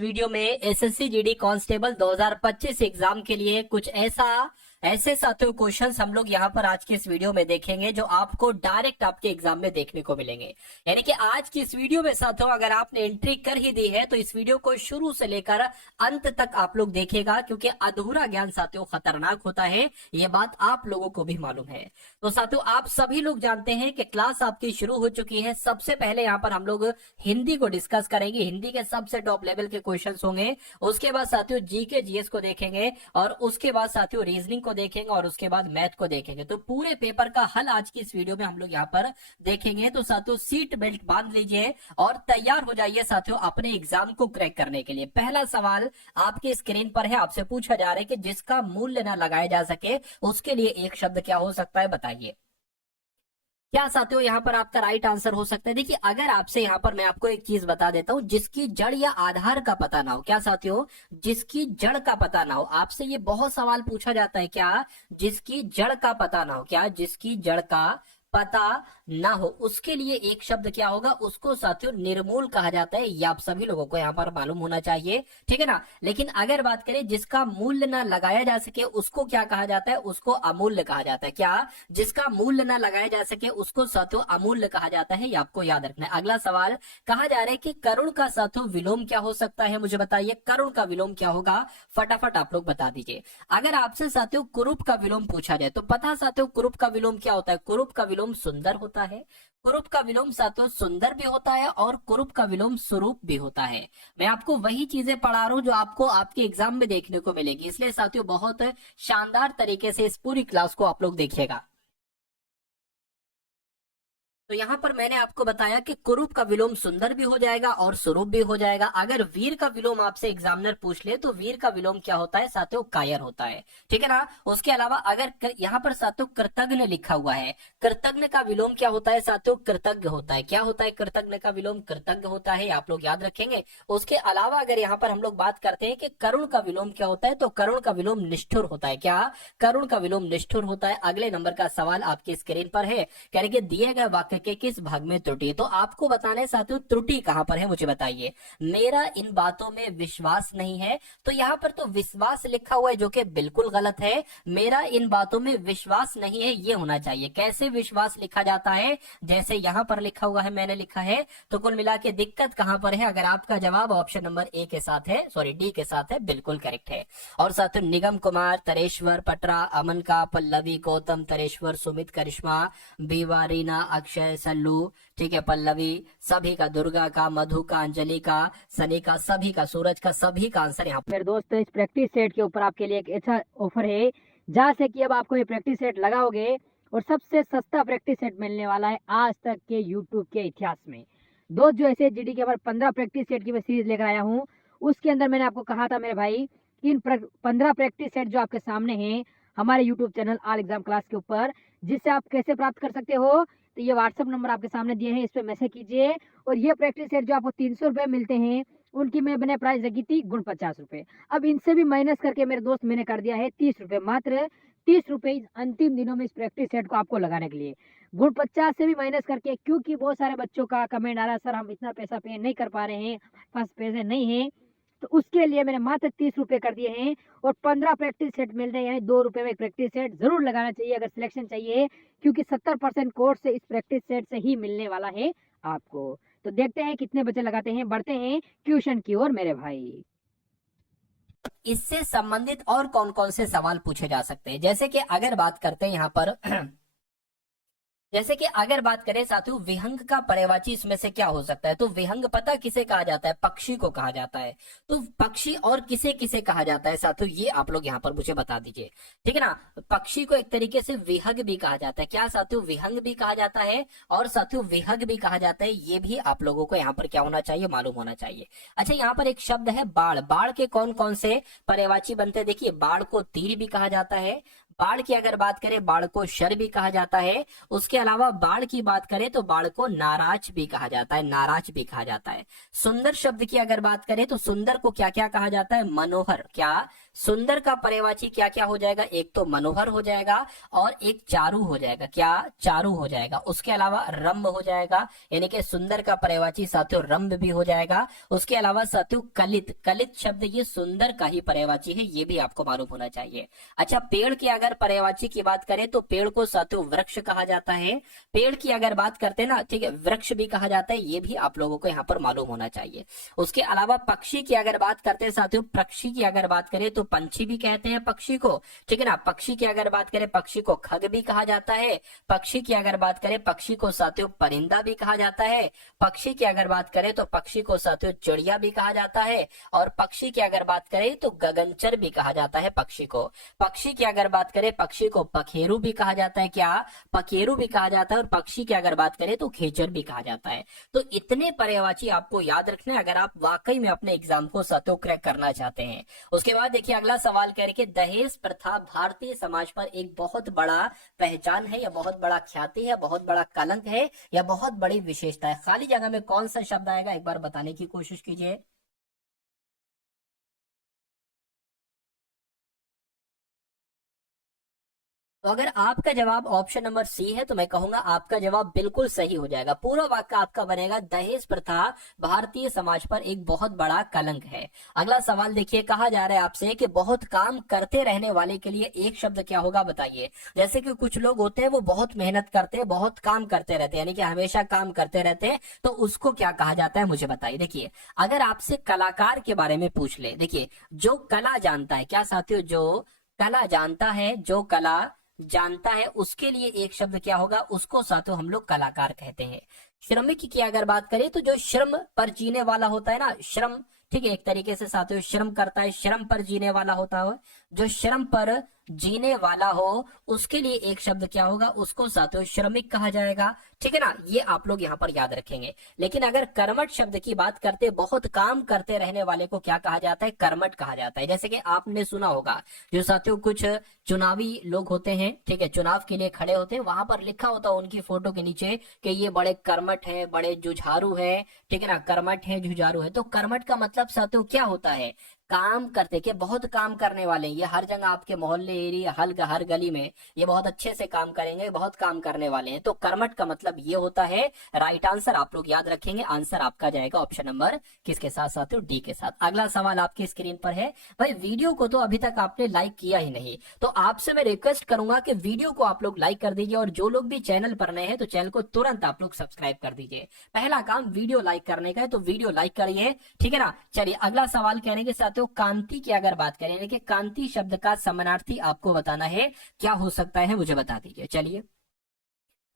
Video में SSC GD constable 2025 exam के लिए कुछ ऐसे साथियों क्वेश्चंस हम लोग यहाँ पर आज के इस वीडियो में देखेंगे जो आपको डायरेक्ट आपके एग्जाम में देखने को मिलेंगे। यानी कि आज की इस वीडियो में साथियों अगर आपने एंट्री कर ही दी है तो इस वीडियो को शुरू से लेकर अंत तक आप लोग देखेगा, क्योंकि अधूरा ज्ञान साथियों खतरनाक होता है, ये बात आप लोगों को भी मालूम है। तो साथियों आप सभी लोग जानते हैं कि क्लास आपकी शुरू हो चुकी है। सबसे पहले यहाँ पर हम लोग हिंदी को डिस्कस करेंगे, हिंदी के सबसे टॉप लेवल के क्वेश्चन होंगे। उसके बाद साथियों जीके जीएस को देखेंगे और उसके बाद साथियों रीजनिंग को देखेंगे और उसके बाद मैथ को देखेंगे। तो पूरे पेपर का हल आज की इस वीडियो में हम लोग यहाँ पर देखेंगे। तो साथियों सीट बेल्ट बांध लीजिए और तैयार हो जाइए साथियों अपने एग्जाम को क्रैक करने के लिए। पहला सवाल आपके स्क्रीन पर है, आपसे पूछा जा रहा है कि जिसका मूल्य ना लगाया जा सके उसके लिए एक शब्द क्या हो सकता है, बताइए। क्या साथियों यहाँ पर आपका राइट आंसर हो सकता है? देखिए अगर आपसे यहाँ पर मैं आपको एक चीज बता देता हूँ, जिसकी जड़ या आधार का पता ना हो। क्या साथियों? जिसकी जड़ का पता ना हो। आपसे ये बहुत सवाल पूछा जाता है, क्या जिसकी जड़ का पता ना हो, क्या जिसकी जड़ का पता ना हो उसके लिए एक शब्द क्या होगा, उसको साथियों निर्मूल कहा जाता है। ये आप सभी लोगों को यहाँ पर मालूम होना चाहिए, ठीक है ना। लेकिन अगर बात करें जिसका मूल्य ना लगाया जा सके उसको क्या कहा जाता है, उसको अमूल्य कहा जाता है। क्या जिसका मूल्य ना लगाया जा सके उसको साथियों अमूल्य कहा जाता है, ये आपको याद रखना है। अगला सवाल कहा जा रहा है कि करुण का साथियों विलोम क्या हो सकता है, मुझे बताइए करुण का विलोम क्या होगा, फटाफट आप लोग बता दीजिए। अगर आपसे साथियों कुरूप का विलोम पूछा जाए तो पता साथियों कुरूप का विलोम क्या होता है? कुरूप का विलोम सुंदर होता है। कुरूप का विलोम साथियों सुंदर भी होता है और कुरूप का विलोम स्वरूप भी होता है। मैं आपको वही चीजें पढ़ा रहा हूं जो आपको आपके एग्जाम में देखने को मिलेगी, इसलिए साथियों बहुत शानदार तरीके से इस पूरी क्लास को आप लोग देखिएगा। तो यहाँ पर मैंने आपको बताया कि कुरूप का विलोम सुंदर भी हो जाएगा और स्वरूप भी हो जाएगा। अगर वीर का विलोम आपसे एग्जामिनर पूछ ले तो वीर का विलोम क्या होता है साथियों? कायर होता है, ठीक है ना। उसके अलावा अगर यहाँ पर साथियों कृतज्ञ लिखा हुआ है, कृतज्ञ का विलोम क्या होता है साथियों? कृतज्ञ होता है। क्या होता है कृतज्ञ का विलोम? कृतज्ञ होता है, आप लोग याद रखेंगे। उसके अलावा अगर यहाँ पर हम लोग बात करते हैं कि करुण का विलोम क्या होता है, तो करुण का विलोम निष्ठुर होता है। क्या करुण का विलोम निष्ठुर होता है। अगले नंबर का सवाल आपकी स्क्रीन पर है, कह रहे कि दिए गए वाक्य के किस भाग में त्रुटि है। तो आपको बताने साथियों त्रुटि कहां पर है, मुझे बताइए। मेरा इन बातों में विश्वास नहीं है, तो यहाँ पर तो विश्वास लिखा हुआ है जो कि बिल्कुल गलत है। मेरा इन बातों में विश्वास नहीं है ये होना चाहिए। कैसे विश्वास लिखा जाता है? जैसे यहाँ पर लिखा हुआ है, मैंने लिखा है। तो कुल मिला के दिक्कत कहां पर है? अगर आपका जवाब ऑप्शन नंबर ए के साथ है, सॉरी डी के साथ है, बिल्कुल करेक्ट है। और साथियों निगम कुमार, तरेश्वर, पटरा, अमन का, पल्लवी, गौतम, तरेश्वर, सुमित, करिश्मा, बीवारीना, अक्षय, सल्लू, ठीक है, पल्लवी, सभी का, दुर्गा का, मधु का, अंजलि का, सनी का, सभी का, सूरज का, सभी का आंसर यहाँ पर। मेरे दोस्त इस प्रैक्टिस सेट के ऊपर आपके लिए एक अच्छा ऑफर है, जहाँ से कि अब आपको ये प्रैक्टिस सेट लगाओगे और सबसे सस्ता प्रैक्टिस सेट मिलने वाला है आज तक के यूट्यूब के इतिहास में। दोस्त जो ऐसे जीडी के 15 प्रैक्टिस सेट की मैं सीरीज लेकर आया हूँ, उसके अंदर मैंने आपको कहा था मेरे भाई कि इन 15 प्रैक्टिस सेट जो आपके सामने हैं हमारे YouTube channel all exam class के ऊपर, जिससे आप कैसे प्राप्त कर सकते हो, तो ये व्हाट्सएप नंबर आपके सामने दिए हैं, इस पर मैसेज कीजिए। और ये प्रैक्टिस सेट जो आपको 300 रुपये मिलते हैं उनकी मैंने प्राइस रखी थी गुण 50 रुपए। अब इनसे भी माइनस करके मेरे दोस्त मैंने कर दिया है 30 रुपए, मात्र 30 रुपए अंतिम दिनों में इस प्रैक्टिस सेट को आपको लगाने के लिए। गुण 50 से भी माइनस करके, क्योंकि बहुत सारे बच्चों का कमेंट आ रहा है सर हम इतना पैसा पे नहीं कर पा रहे हैं, पास पैसे नहीं है, तो उसके लिए मैंने मात्र 30 रुपए कर दिए हैं। और 15 प्रैक्टिस सेट मिल रहे हैं, यानी 2 रुपए में एक प्रैक्टिस सेट जरूर लगाना चाहिए अगर सिलेक्शन चाहिए, क्योंकि 70% कोर्स से इस प्रैक्टिस सेट से ही मिलने वाला है आपको। तो देखते हैं कितने बच्चे लगाते हैं, बढ़ते हैं ट्यूशन की ओर मेरे भाई। इससे संबंधित और कौन कौन से सवाल पूछे जा सकते हैं, जैसे कि अगर बात करते हैं यहाँ पर जैसे कि अगर बात करें साथियों विहंग का पर्यायवाची इसमें से क्या हो सकता है, तो विहंग पता किसे कहा जाता है? पक्षी को कहा जाता है। तो पक्षी और किसे किसे कहा जाता है साथियों, ये आप लोग यहाँ पर मुझे बता दीजिए, ठीक है ना। पक्षी को एक तरीके से विहंग भी कहा जाता है। क्या साथियों? विहंग भी कहा जाता है और साथियों विहंग भी कहा जाता है। ये भी आप लोगों को यहाँ पर क्या होना चाहिए, मालूम होना चाहिए। अच्छा यहाँ पर एक शब्द है बाढ़। बाढ़ के कौन कौन से पर्यायवाची बनते हैं? देखिए बाढ़ को तीर भी कहा जाता है, बाढ़ की अगर बात करें, बाढ़ को शर भी कहा जाता है। उसके अलावा बाढ़ की बात करें तो बाढ़ को नाराज भी कहा जाता है, नाराज भी कहा जाता है। सुंदर शब्द की अगर बात करें तो सुंदर को क्या क्या कहा जाता है? मनोहर। क्या सुंदर का पर्यायवाची क्या क्या हो जाएगा? एक तो मनोहर हो जाएगा और एक चारु हो जाएगा। क्या? चारु हो जाएगा। उसके अलावा रम्य हो जाएगा, यानी कि सुंदर का पर्यायवाची साथियों रम्य भी हो जाएगा। उसके अलावा साथियों कलित, कलित शब्द ये सुंदर का ही पर्यायवाची है, ये भी आपको मालूम होना चाहिए। अच्छा, पेड़ की अगर पर्यायवाची की बात करें तो पेड़ को साथियों वृक्ष कहा जाता है। पेड़ की अगर बात करते हैं ना, ठीक है, वृक्ष भी कहा जाता है, ये भी आप लोगों को यहाँ पर मालूम होना चाहिए। उसके अलावा पक्षी की अगर बात करते हैं साथियों, पक्षी की अगर बात करें तो पंछी भी कहते हैं पक्षी को, ठीक है ना। पक्षी की अगर बात करें, पक्षी को खग भी कहा जाता है। पक्षी की अगर बात करें, पक्षी को साथियों परिंदा भी कहा जाता है। पक्षी की अगर बात करें तो पक्षी को साथियों चिड़िया भी कहा जाता है। और पक्षी की अगर बात करें तो गगनचर भी कहा जाता है पक्षी को। पक्षी की अगर बात करें, पक्षी को पखेरु भी कहा जाता है। क्या? पखेरु भी कहा जाता है। और पक्षी की अगर बात करें तो खेचर भी कहा जाता है। तो इतने पर्यायवाची आपको याद रखने अगर आप वाकई में अपने एग्जाम को साथियों क्रैक करना चाहते हैं। उसके बाद देखिए अगला सवाल करके, दहेज प्रथा भारतीय समाज पर एक बहुत बड़ा पहचान है या बहुत बड़ा ख्याति है, बहुत बड़ा कलंक है या बहुत बड़ी विशेषता है? खाली जगह में कौन सा शब्द आएगा, एक बार बताने की कोशिश कीजिए। तो अगर आपका जवाब ऑप्शन नंबर सी है तो मैं कहूंगा आपका जवाब बिल्कुल सही हो जाएगा। पूरा वाक्य आपका बनेगा, दहेज प्रथा भारतीय समाज पर एक बहुत बड़ा कलंक है। अगला सवाल देखिए, कहा जा रहा है आपसे कि बहुत काम करते रहने वाले के लिए एक शब्द क्या होगा, बताइए। जैसे कि कुछ लोग होते हैं वो बहुत मेहनत करते हैं, बहुत काम करते रहते हैं, यानी कि हमेशा काम करते रहते हैं, तो उसको क्या कहा जाता है, मुझे बताइए। देखिए अगर आपसे कलाकार के बारे में पूछ ले, देखिए जो कला जानता है, क्या साथियों, जो कला जानता है, जो कला जानता है उसके लिए एक शब्द क्या होगा, उसको साथियों हम लोग कलाकार कहते हैं। श्रमिक की अगर बात करें तो जो श्रम पर जीने वाला होता है ना, श्रम, ठीक है, एक तरीके से साथियों श्रम करता है, श्रम पर जीने वाला होता है, जो श्रम पर जीने वाला हो उसके लिए एक शब्द क्या होगा, उसको साथियों श्रमिक कहा जाएगा, ठीक है ना। ये आप लोग यहाँ पर याद रखेंगे। लेकिन अगर कर्मठ शब्द की बात करते, बहुत काम करते रहने वाले को क्या कहा जाता है, कर्मठ कहा जाता है। जैसे कि आपने सुना होगा जो साथियों कुछ चुनावी लोग होते हैं, ठीक है, चुनाव के लिए खड़े होते हैं, वहां पर लिखा होता है उनकी फोटो के नीचे कि ये बड़े कर्मठ है, बड़े जुझारू है, ठीक है ना, कर्मठ है, जुझारू है। तो कर्मठ का मतलब साथियों क्या होता है, काम करते, के बहुत काम करने वाले हैं, ये हर जगह आपके मोहल्ले एरिया हर गली में ये बहुत अच्छे से काम करेंगे, बहुत काम करने वाले हैं। तो कर्मठ का मतलब ये होता है। राइट आंसर आप लोग याद रखेंगे, आंसर आपका जाएगा ऑप्शन नंबर किसके साथ साथियों, डी के साथ। अगला सवाल आपकी स्क्रीन पर है। भाई वीडियो को तो अभी तक आपने लाइक किया ही नहीं, तो आपसे मैं रिक्वेस्ट करूंगा कि वीडियो को आप लोग लाइक कर दीजिए, और जो लोग भी चैनल पर नए हैं तो चैनल को तुरंत आप लोग सब्सक्राइब कर दीजिए। पहला काम वीडियो लाइक करने का है, तो वीडियो लाइक करिए, ठीक है ना। चलिए अगला सवाल कहने के साथ कांति की अगर बात करें, यानी कि कांति शब्द का समानार्थी आपको बताना है, क्या हो सकता है मुझे बता दीजिए। चलिए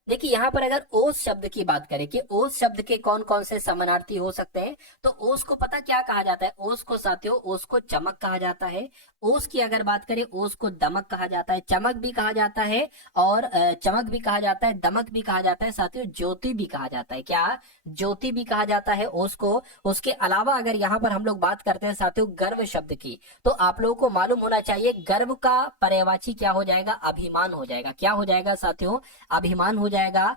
देखिए यहाँ पर अगर ओस शब्द की बात करें कि ओस शब्द के कौन कौन से समानार्थी हो सकते हैं, तो ओस को पता क्या कहा जाता है, ओस को साथियों, ओस को चमक कहा जाता है। ओस की अगर बात करें, ओस को दमक कहा जाता है, चमक भी कहा जाता है, और चमक भी कहा जाता है, दमक भी कहा जाता है साथियों, ज्योति भी कहा जाता है। क्या? ज्योति भी कहा जाता है ओस को। उसके अलावा अगर यहाँ पर हम लोग बात करते हैं साथियों गर्व शब्द की, तो आप लोगों को मालूम होना चाहिए गर्व का पर्यायवाची क्या हो जाएगा, अभिमान हो जाएगा। क्या हो जाएगा साथियों, अभिमान हो जाएगा।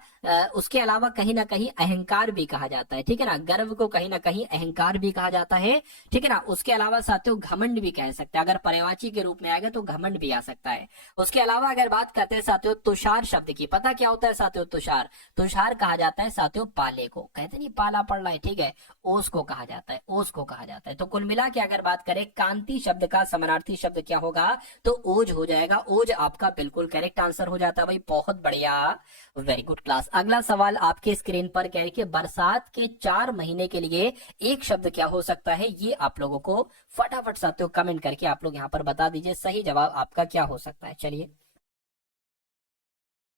उसके अलावा कहीं ना कहीं अहंकार भी कहा जाता है, ठीक है ना, गर्व को कहीं ना कहीं अहंकार भी कहा जाता है, ठीक है ना। उसके अलावा साथियों घमंड भी कह सकते हैं, अगर पर्यायवाची के रूप में आएगा तो घमंड भी आ सकता है। उसके अलावा अगर बात करते हैं साथियों तुषार शब्द की, पता क्या होता है साथियों, तुषार, तुषार कहा जाता है साथियों पाले को, कहते नहीं पाला पड़ रहा है, ठीक है, ओस को कहा जाता है, ओस को कहा जाता है। तो कुल मिला के अगर बात करें कांति शब्द का समानार्थी शब्द क्या होगा, तो ओज हो जाएगा। ओज आपका बिल्कुल करेक्ट आंसर हो जाता है भाई, बहुत बढ़िया, वेरी गुड क्लास। अगला सवाल आपके स्क्रीन पर क्या है कि बरसात के 4 महीने के लिए एक शब्द क्या हो सकता है, ये आप लोगों को फटाफट साथियों कमेंट करके आप लोग यहाँ पर बता दीजिए सही जवाब आपका क्या हो सकता है। चलिए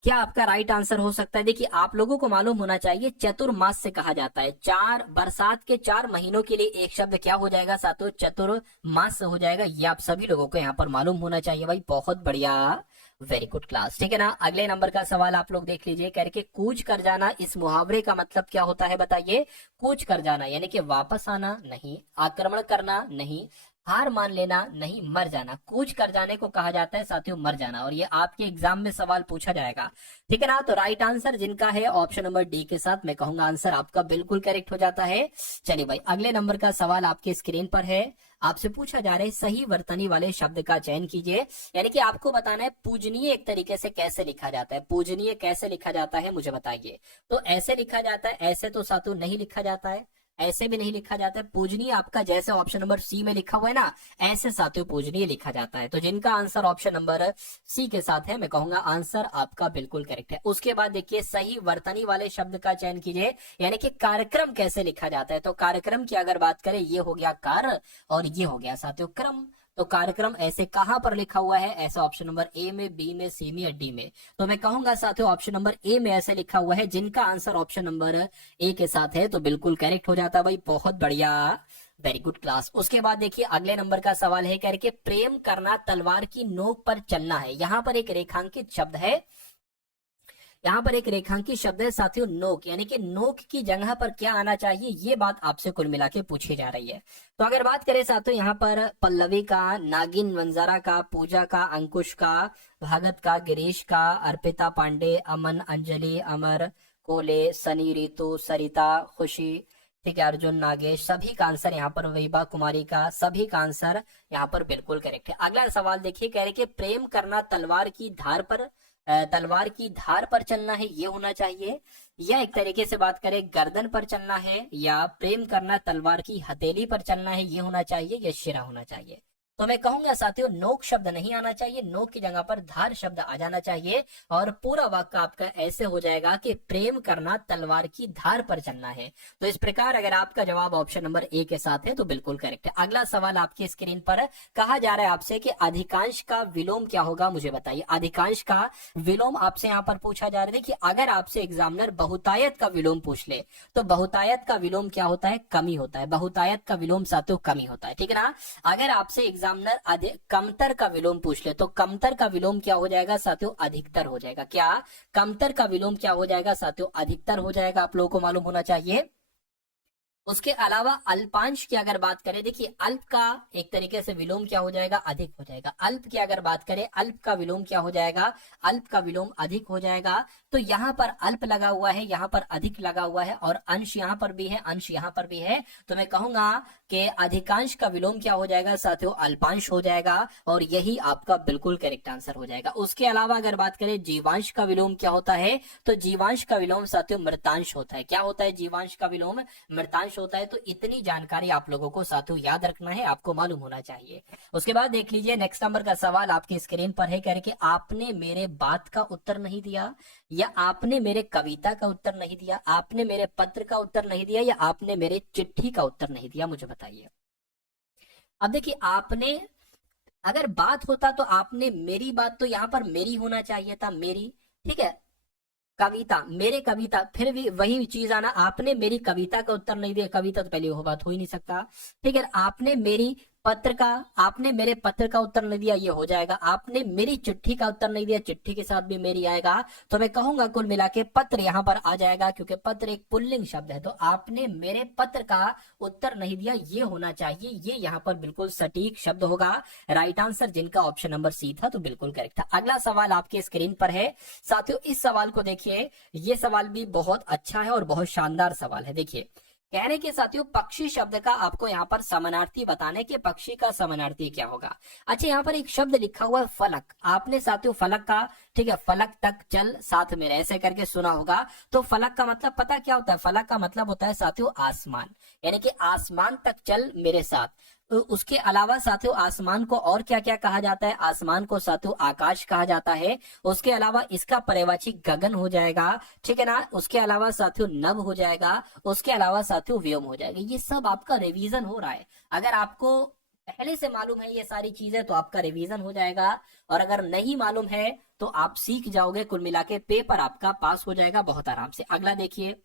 क्या आपका राइट आंसर हो सकता है, देखिए आप लोगों को मालूम होना चाहिए चतुर्मास से कहा जाता है, 4 बरसात के 4 महीनों के लिए एक शब्द क्या हो जाएगा साथियों, चतुर्मास हो जाएगा। ये आप सभी लोगों को यहाँ पर मालूम होना चाहिए भाई, बहुत बढ़िया, वेरी गुड क्लास, ठीक है ना। अगले नंबर का सवाल आप लोग देख लीजिए, करके कूच कर जाना, इस मुहावरे का मतलब क्या होता है बताइए। कूच कर जाना यानी कि वापस आना नहीं, आक्रमण करना नहीं, हार मान लेना नहीं, मर जाना। कूच कर जाने को कहा जाता है साथियों मर जाना, और ये आपके एग्जाम में सवाल पूछा जाएगा। ठीक है ना। तो राइट आंसर जिनका है ऑप्शन नंबर डी के साथ, मैं कहूंगा आंसर आपका बिल्कुल करेक्ट हो जाता है। चलिए भाई, अगले नंबर का सवाल आपके स्क्रीन पर है। आपसे पूछा जा रहा है सही वर्तनी वाले शब्द का चयन कीजिए। यानी कि आपको बताना है पूजनीय एक तरीके से कैसे लिखा जाता है। पूजनीय कैसे लिखा जाता है मुझे बताइए। तो ऐसे लिखा जाता है, ऐसे तो साथियों नहीं लिखा जाता है, ऐसे भी नहीं लिखा जाता है। पूजनीय आपका जैसे ऑप्शन नंबर सी में लिखा हुआ है ना, ऐसे साथियों पूजनीय लिखा जाता है। तो जिनका आंसर ऑप्शन नंबर सी के साथ है, मैं कहूंगा आंसर आपका बिल्कुल करेक्ट है। उसके बाद देखिए सही वर्तनी वाले शब्द का चयन कीजिए। यानी कि कार्यक्रम कैसे लिखा जाता है। तो कार्यक्रम की अगर बात करें, ये हो गया कार्य और ये हो गया साथियों क्रम। तो कार्यक्रम ऐसे कहां पर लिखा हुआ है, ऐसा ऑप्शन नंबर ए में, बी में, सी में या डी में। तो मैं कहूंगा साथियों ऑप्शन नंबर ए में ऐसे लिखा हुआ है। जिनका आंसर ऑप्शन नंबर ए के साथ है तो बिल्कुल करेक्ट हो जाता है भाई, बहुत बढ़िया, वेरी गुड क्लास। उसके बाद देखिए अगले नंबर का सवाल है करके प्रेम करना तलवार की नोक पर चलना है। यहां पर एक रेखांकित शब्द है, यहाँ पर एक रेखांकित शब्द है साथियों नोक। यानी कि नोक की जगह पर क्या आना चाहिए, ये बात आपसे कुल मिला के पूछी जा रही है। तो अगर बात करें साथियों यहाँ पर पल्लवी का, नागिन वंजारा का, पूजा का, अंकुश का, भागत का, गिरीश का, अर्पिता पांडे, अमन, अंजलि, अमर, कोले, सनी, रितु, सरिता, खुशी, ठीक है, अर्जुन, नागेश, सभी का आंसर यहाँ पर, वहीबा कुमारी का, सभी का आंसर यहाँ पर बिल्कुल करेक्ट है। अगला सवाल देखिए, कह रहे कि प्रेम करना तलवार की धार पर, तलवार की धार पर चलना है, ये होना चाहिए। या एक तरीके से बात करें गर्दन पर चलना है, या प्रेम करना तलवार की हथेली पर चलना है, ये होना चाहिए, या शिरा होना चाहिए। तो मैं कहूंगा साथियों नोक शब्द नहीं आना चाहिए, नोक की जगह पर धार शब्द आ जाना चाहिए। और पूरा वाक्य आपका ऐसे हो जाएगा कि प्रेम करना तलवार की धार पर चलना है। तो इस प्रकार अगर आपका जवाब ऑप्शन नंबर ए के साथ है तो बिल्कुल करेक्ट है। अगला सवाल आपकी स्क्रीन पर कहा जा रहा है आपसे कि अधिकांश का विलोम क्या होगा, मुझे बताइए। अधिकांश का विलोम आपसे यहाँ पर पूछा जा रहा है कि अगर आपसे एग्जामिनर बहुतायत का विलोम पूछ ले तो बहुतायत का विलोम क्या होता है, कमी होता है। बहुतायत का विलोम साथियों कमी होता है, ठीक है ना। अगर आपसे एग्जामिनर कमतर का विलोम पूछ ले तो कमतर का विलोम क्या हो जाएगा साथियों, अधिकतर हो जाएगा। क्या कमतर का विलोम क्या हो जाएगा साथियों, अधिकतर हो जाएगा, आप लोगों को मालूम होना चाहिए। उसके अलावा अल्पांश की अगर बात करें, देखिए अल्प का एक तरीके से विलोम क्या हो जाएगा, अधिक हो जाएगा। अल्प की अगर बात करें, अल्प का विलोम क्या हो जाएगा, अल्प का विलोम अधिक हो जाएगा। तो यहाँ पर अल्प लगा हुआ है, यहाँ पर अधिक लगा हुआ है, और अंश यहाँ पर भी है, अंश यहाँ पर भी है। तो मैं कहूंगा कि अधिकांश का विलोम क्या हो जाएगा साथियों, अल्पांश हो जाएगा, और यही आपका बिल्कुल करेक्ट आंसर हो जाएगा। उसके अलावा अगर बात करें जीवांश का विलोम क्या होता है, तो जीवांश का विलोम साथियों मृतांश होता है। क्या होता है जीवांश का विलोम, मृतांश होता है। तो इतनी जानकारी आप लोगों को साथियों याद रखना है, आपको मालूम होना चाहिए। उसके बाद देख लीजिए नेक्स्ट नंबर का सवाल आपकी स्क्रीन पर है, कह रहे कि आपने मेरे बात का उत्तर नहीं दिया, या आपने मेरे कविता का उत्तर नहीं दिया, आपने मेरे पत्र का उत्तर नहीं दिया, या आपने मेरे चिट्ठी का उत्तर नहीं दिया, मुझे बताइए। अब देखिए आपने अगर बात होता तो आपने मेरी बात, तो यहाँ पर मेरी होना चाहिए था, मेरी, ठीक है। कविता, मेरे कविता, फिर भी वही चीज आना, आपने मेरी कविता का उत्तर नहीं दिया, कविता तो पहले वो बात हो ही नहीं सकता, ठीक है। आपने मेरी पत्र का, आपने मेरे पत्र का उत्तर नहीं दिया, ये हो जाएगा। आपने मेरी चिट्ठी का उत्तर नहीं दिया, चिट्ठी के साथ भी मेरी आएगा। तो मैं कहूंगा कुल मिला के पत्र यहाँ पर आ जाएगा, क्योंकि पत्र एक पुल्लिंग शब्द है। तो आपने मेरे पत्र का उत्तर नहीं दिया, ये होना चाहिए, ये यहाँ पर बिल्कुल सटीक शब्द होगा। राइट आंसर जिनका ऑप्शन नंबर सी था तो बिल्कुल करेक्ट था। अगला सवाल आपके स्क्रीन पर है साथियों, इस सवाल को देखिए, ये सवाल भी बहुत अच्छा है और बहुत शानदार सवाल है। देखिए कहने के साथियों पक्षी शब्द का आपको यहाँ पर समानार्थी बताने के, पक्षी का समानार्थी क्या होगा। अच्छा यहाँ पर एक शब्द लिखा हुआ है फलक, आपने साथियों फलक का, ठीक है, फलक तक चल साथ में ऐसे करके सुना होगा। तो फलक का मतलब पता क्या होता है, फलक का मतलब होता है साथियों आसमान, यानी कि आसमान तक चल मेरे साथ। तो उसके अलावा साथियों आसमान को और क्या क्या कहा जाता है, आसमान को साथियों आकाश कहा जाता है। उसके अलावा इसका पर्यायवाची गगन हो जाएगा, ठीक है ना। उसके अलावा साथियों नभ हो जाएगा, उसके अलावा साथियों व्योम हो जाएगा। ये सब आपका रिवीजन हो रहा है। अगर आपको पहले से मालूम है ये सारी चीजें तो आपका रिवीजन हो जाएगा, और अगर नहीं मालूम है तो आप सीख जाओगे, कुल मिला के पेपर आपका पास हो जाएगा बहुत आराम से। अगला देखिए,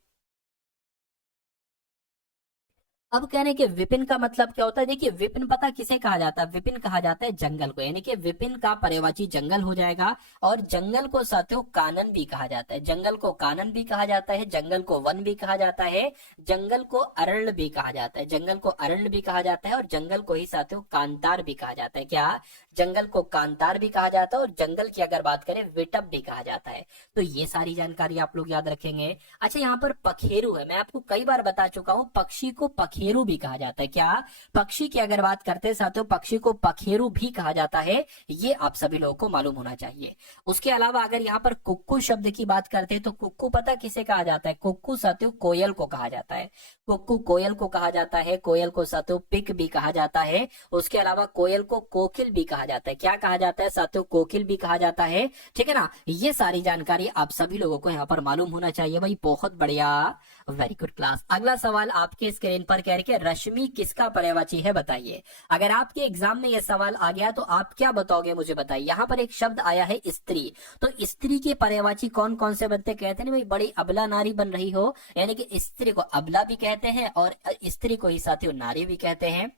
अब कह रहे हैं कि विपिन का मतलब क्या होता है। देखिए विपिन पता किसे कहा जाता है, विपिन कहा जाता है जंगल को, यानी कि विपिन का पर्यायवाची जंगल हो जाएगा। और जंगल को साथियों कानन भी कहा जाता है, जंगल को कानन भी कहा जाता है, जंगल को वन भी कहा जाता है, जंगल को अरण्य भी कहा जाता है, जंगल को अरण्य भी कहा जाता है, और जंगल को ही साथियों कांतार भी कहा जाता है। क्या, जंगल को कांतार भी कहा जाता है, और जंगल की अगर बात करें विटप भी कहा जाता है। तो ये सारी जानकारी आप लोग याद रखेंगे। अच्छा यहाँ पर पखेरु है, मैं आपको कई बार बता चुका हूं, पक्षी को पखेरु भी कहा जाता है। क्या, पक्षी की अगर बात करते हैं साथियों, पक्षी को पखेरु भी कहा जाता है, ये आप सभी लोगों को मालूम होना चाहिए। उसके अलावा अगर यहाँ पर कुक्कू शब्द की बात करते हैं तो कुक्कू पता किसे कहा जाता है, कुक्कू साथियों कोयल को कहा जाता है, कुक्कू कोयल को कहा जाता है, कोयल को साथियों पिक भी कहा जाता है। उसके अलावा कोयल को कोकिल भी कहा जाता है, क्या कहा जाता है साथियों, कोकिल भी कहा जाता है। ठीक है ना, ये सारी जानकारी आप सभी लोगों को यहाँ पर मालूम होना चाहिए भाई, बहुत बढ़िया, वेरी गुड क्लास। अगला सवाल आपके स्क्रीन पर कह रहे हैं रश्मि किसका पर्यायवाची है बताइए। अगर आपके एग्जाम में यह सवाल आ गया तो आप क्या बताओगे मुझे बताइए। यहाँ पर एक शब्द आया है स्त्री, तो स्त्री के पर्यायवाची कौन कौन से बनते, कहते हैं ना भाई बड़ी अबला नारी बन रही हो, यानी कि स्त्री को अबला भी कहते हैं और स्त्री को ही साथियों नारी भी कहते हैं।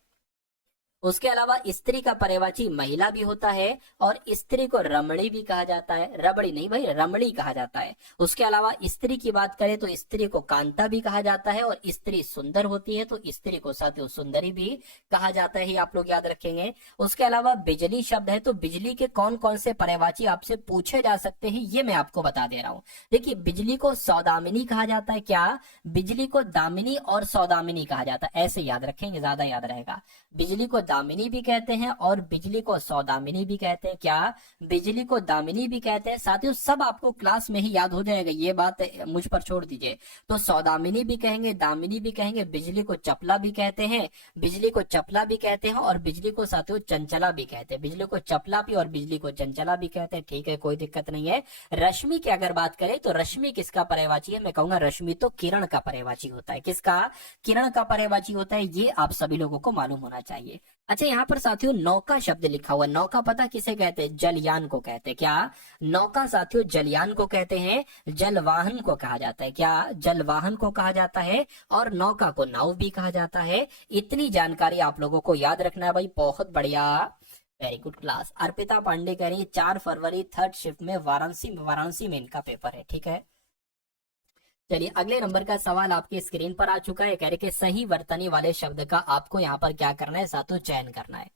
उसके अलावा स्त्री का पर्यायवाची महिला भी होता है, और स्त्री को रमणी भी कहा जाता है, रबड़ी नहीं भाई रमणी कहा जाता है। उसके अलावा स्त्री की बात करें तो स्त्री को कांता भी कहा जाता है, और स्त्री सुंदर होती है तो स्त्री को साथियों सुंदरी भी कहा जाता है, आप लोग याद रखेंगे। उसके अलावा बिजली शब्द है, तो बिजली के कौन कौन से पर्यायवाची आपसे पूछे जा सकते हैं ये मैं आपको बता दे रहा हूँ। देखिए बिजली को सौदामिनी कहा जाता है, क्या, बिजली को दामिनी और सौदामिनी कहा जाता है, ऐसे याद रखेंगे ज्यादा याद रहेगा। बिजली को दामिनी भी कहते हैं और बिजली को सौदामिनी भी कहते हैं, क्या, बिजली को दामिनी भी कहते हैं। साथियों सब आपको क्लास में ही याद हो जाएगा, ये बात मुझ पर छोड़ दीजिए। तो सौदामिनी भी कहेंगे, दामिनी भी कहेंगे, बिजली को चपला भी कहते हैं, बिजली को चपला भी कहते हैं, और बिजली को साथियों चंचला भी कहते हैं, बिजली को चपला भी और बिजली को चंचला भी कहते हैं। ठीक है, कोई दिक्कत नहीं है। रश्मि की अगर बात करें तो रश्मि किसका पर्यायवाची है, मैं कहूंगा रश्मि तो किरण का पर्यायवाची होता है, किसका, किरण का पर्यायवाची होता है, ये आप सभी लोगों को मालूम होना चाहिए। अच्छा यहाँ पर साथियों नौका शब्द लिखा हुआ, नौका पता किसे कहते हैं, जलयान को कहते हैं, क्या, नौका साथियों जलयान को कहते हैं, जलवाहन को कहा जाता है, क्या, जलवाहन को कहा जाता है, और नौका को नाव भी कहा जाता है। इतनी जानकारी आप लोगों को याद रखना है भाई, बहुत बढ़िया, very good class. Arpita Pandey कह रही है 4 फरवरी थर्ड शिफ्ट में वाराणसी वाराणसी में इनका पेपर है, ठीक है। चलिए अगले नंबर का सवाल आपके स्क्रीन पर आ चुका है, कह रहे कि सही वर्तनी वाले शब्द का आपको यहाँ पर क्या करना है साथियों, चयन करना है।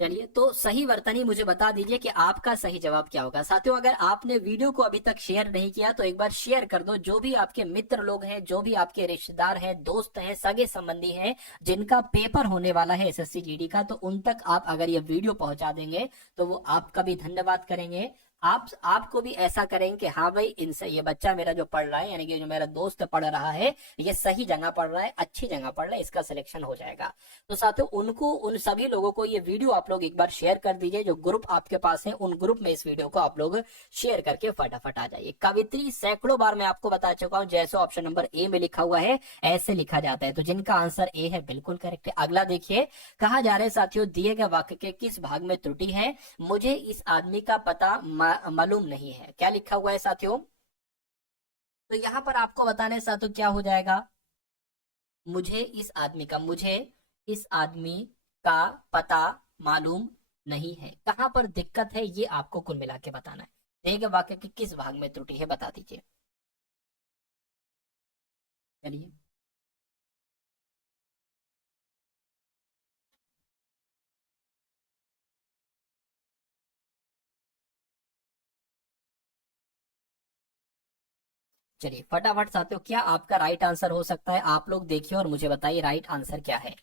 चलिए तो सही वर्तनी मुझे बता दीजिए कि आपका सही जवाब क्या होगा। साथियों अगर आपने वीडियो को अभी तक शेयर नहीं किया तो एक बार शेयर कर दो, जो भी आपके मित्र लोग हैं, जो भी आपके रिश्तेदार हैं, दोस्त हैं, सगे संबंधी हैं, जिनका पेपर होने वाला है एसएससी जीडी का, तो उन तक आप अगर ये वीडियो पहुंचा देंगे तो वो आपका भी धन्यवाद करेंगे। आपको भी ऐसा करेंगे कि हाँ भाई इनसे ये बच्चा मेरा जो पढ़ रहा है, यानी कि जो मेरा दोस्त पढ़ रहा है, ये सही जगह पढ़ रहा है, अच्छी जगह पढ़ रहा है, इसका सिलेक्शन हो जाएगा। तो साथियों उनको, उन सभी लोगों को ये वीडियो आप लोग एक बार शेयर कर दीजिए, जो ग्रुप आपके पास है उन ग्रुप में इस वीडियो को आप लोग शेयर करके फटाफट आ जाइए। कवित्री सैकड़ों बार मैं आपको बता चुका हूं, जैसे ऑप्शन नंबर ए में लिखा हुआ है ऐसे लिखा जाता है, तो जिनका आंसर ए है बिल्कुल करेक्ट है। अगला देखिए, कहा जा रहा है साथियों दिए गए वाक्य के किस भाग में त्रुटि है, मुझे इस आदमी का पता मालूम नहीं है, क्या लिखा हुआ है साथियों। तो यहां पर आपको बताने साथियों क्या हो जाएगा, मुझे इस आदमी का, मुझे इस आदमी का पता मालूम नहीं है, कहां पर दिक्कत है ये आपको कुल मिला के बताना है। दिए गए वाक्य के किस भाग में त्रुटि है बता दीजिए। चलिए चलिए फटाफट साथियों, क्या आपका राइट आंसर हो सकता है, आप लोग देखिए और मुझे बताइए राइट आंसर क्या है।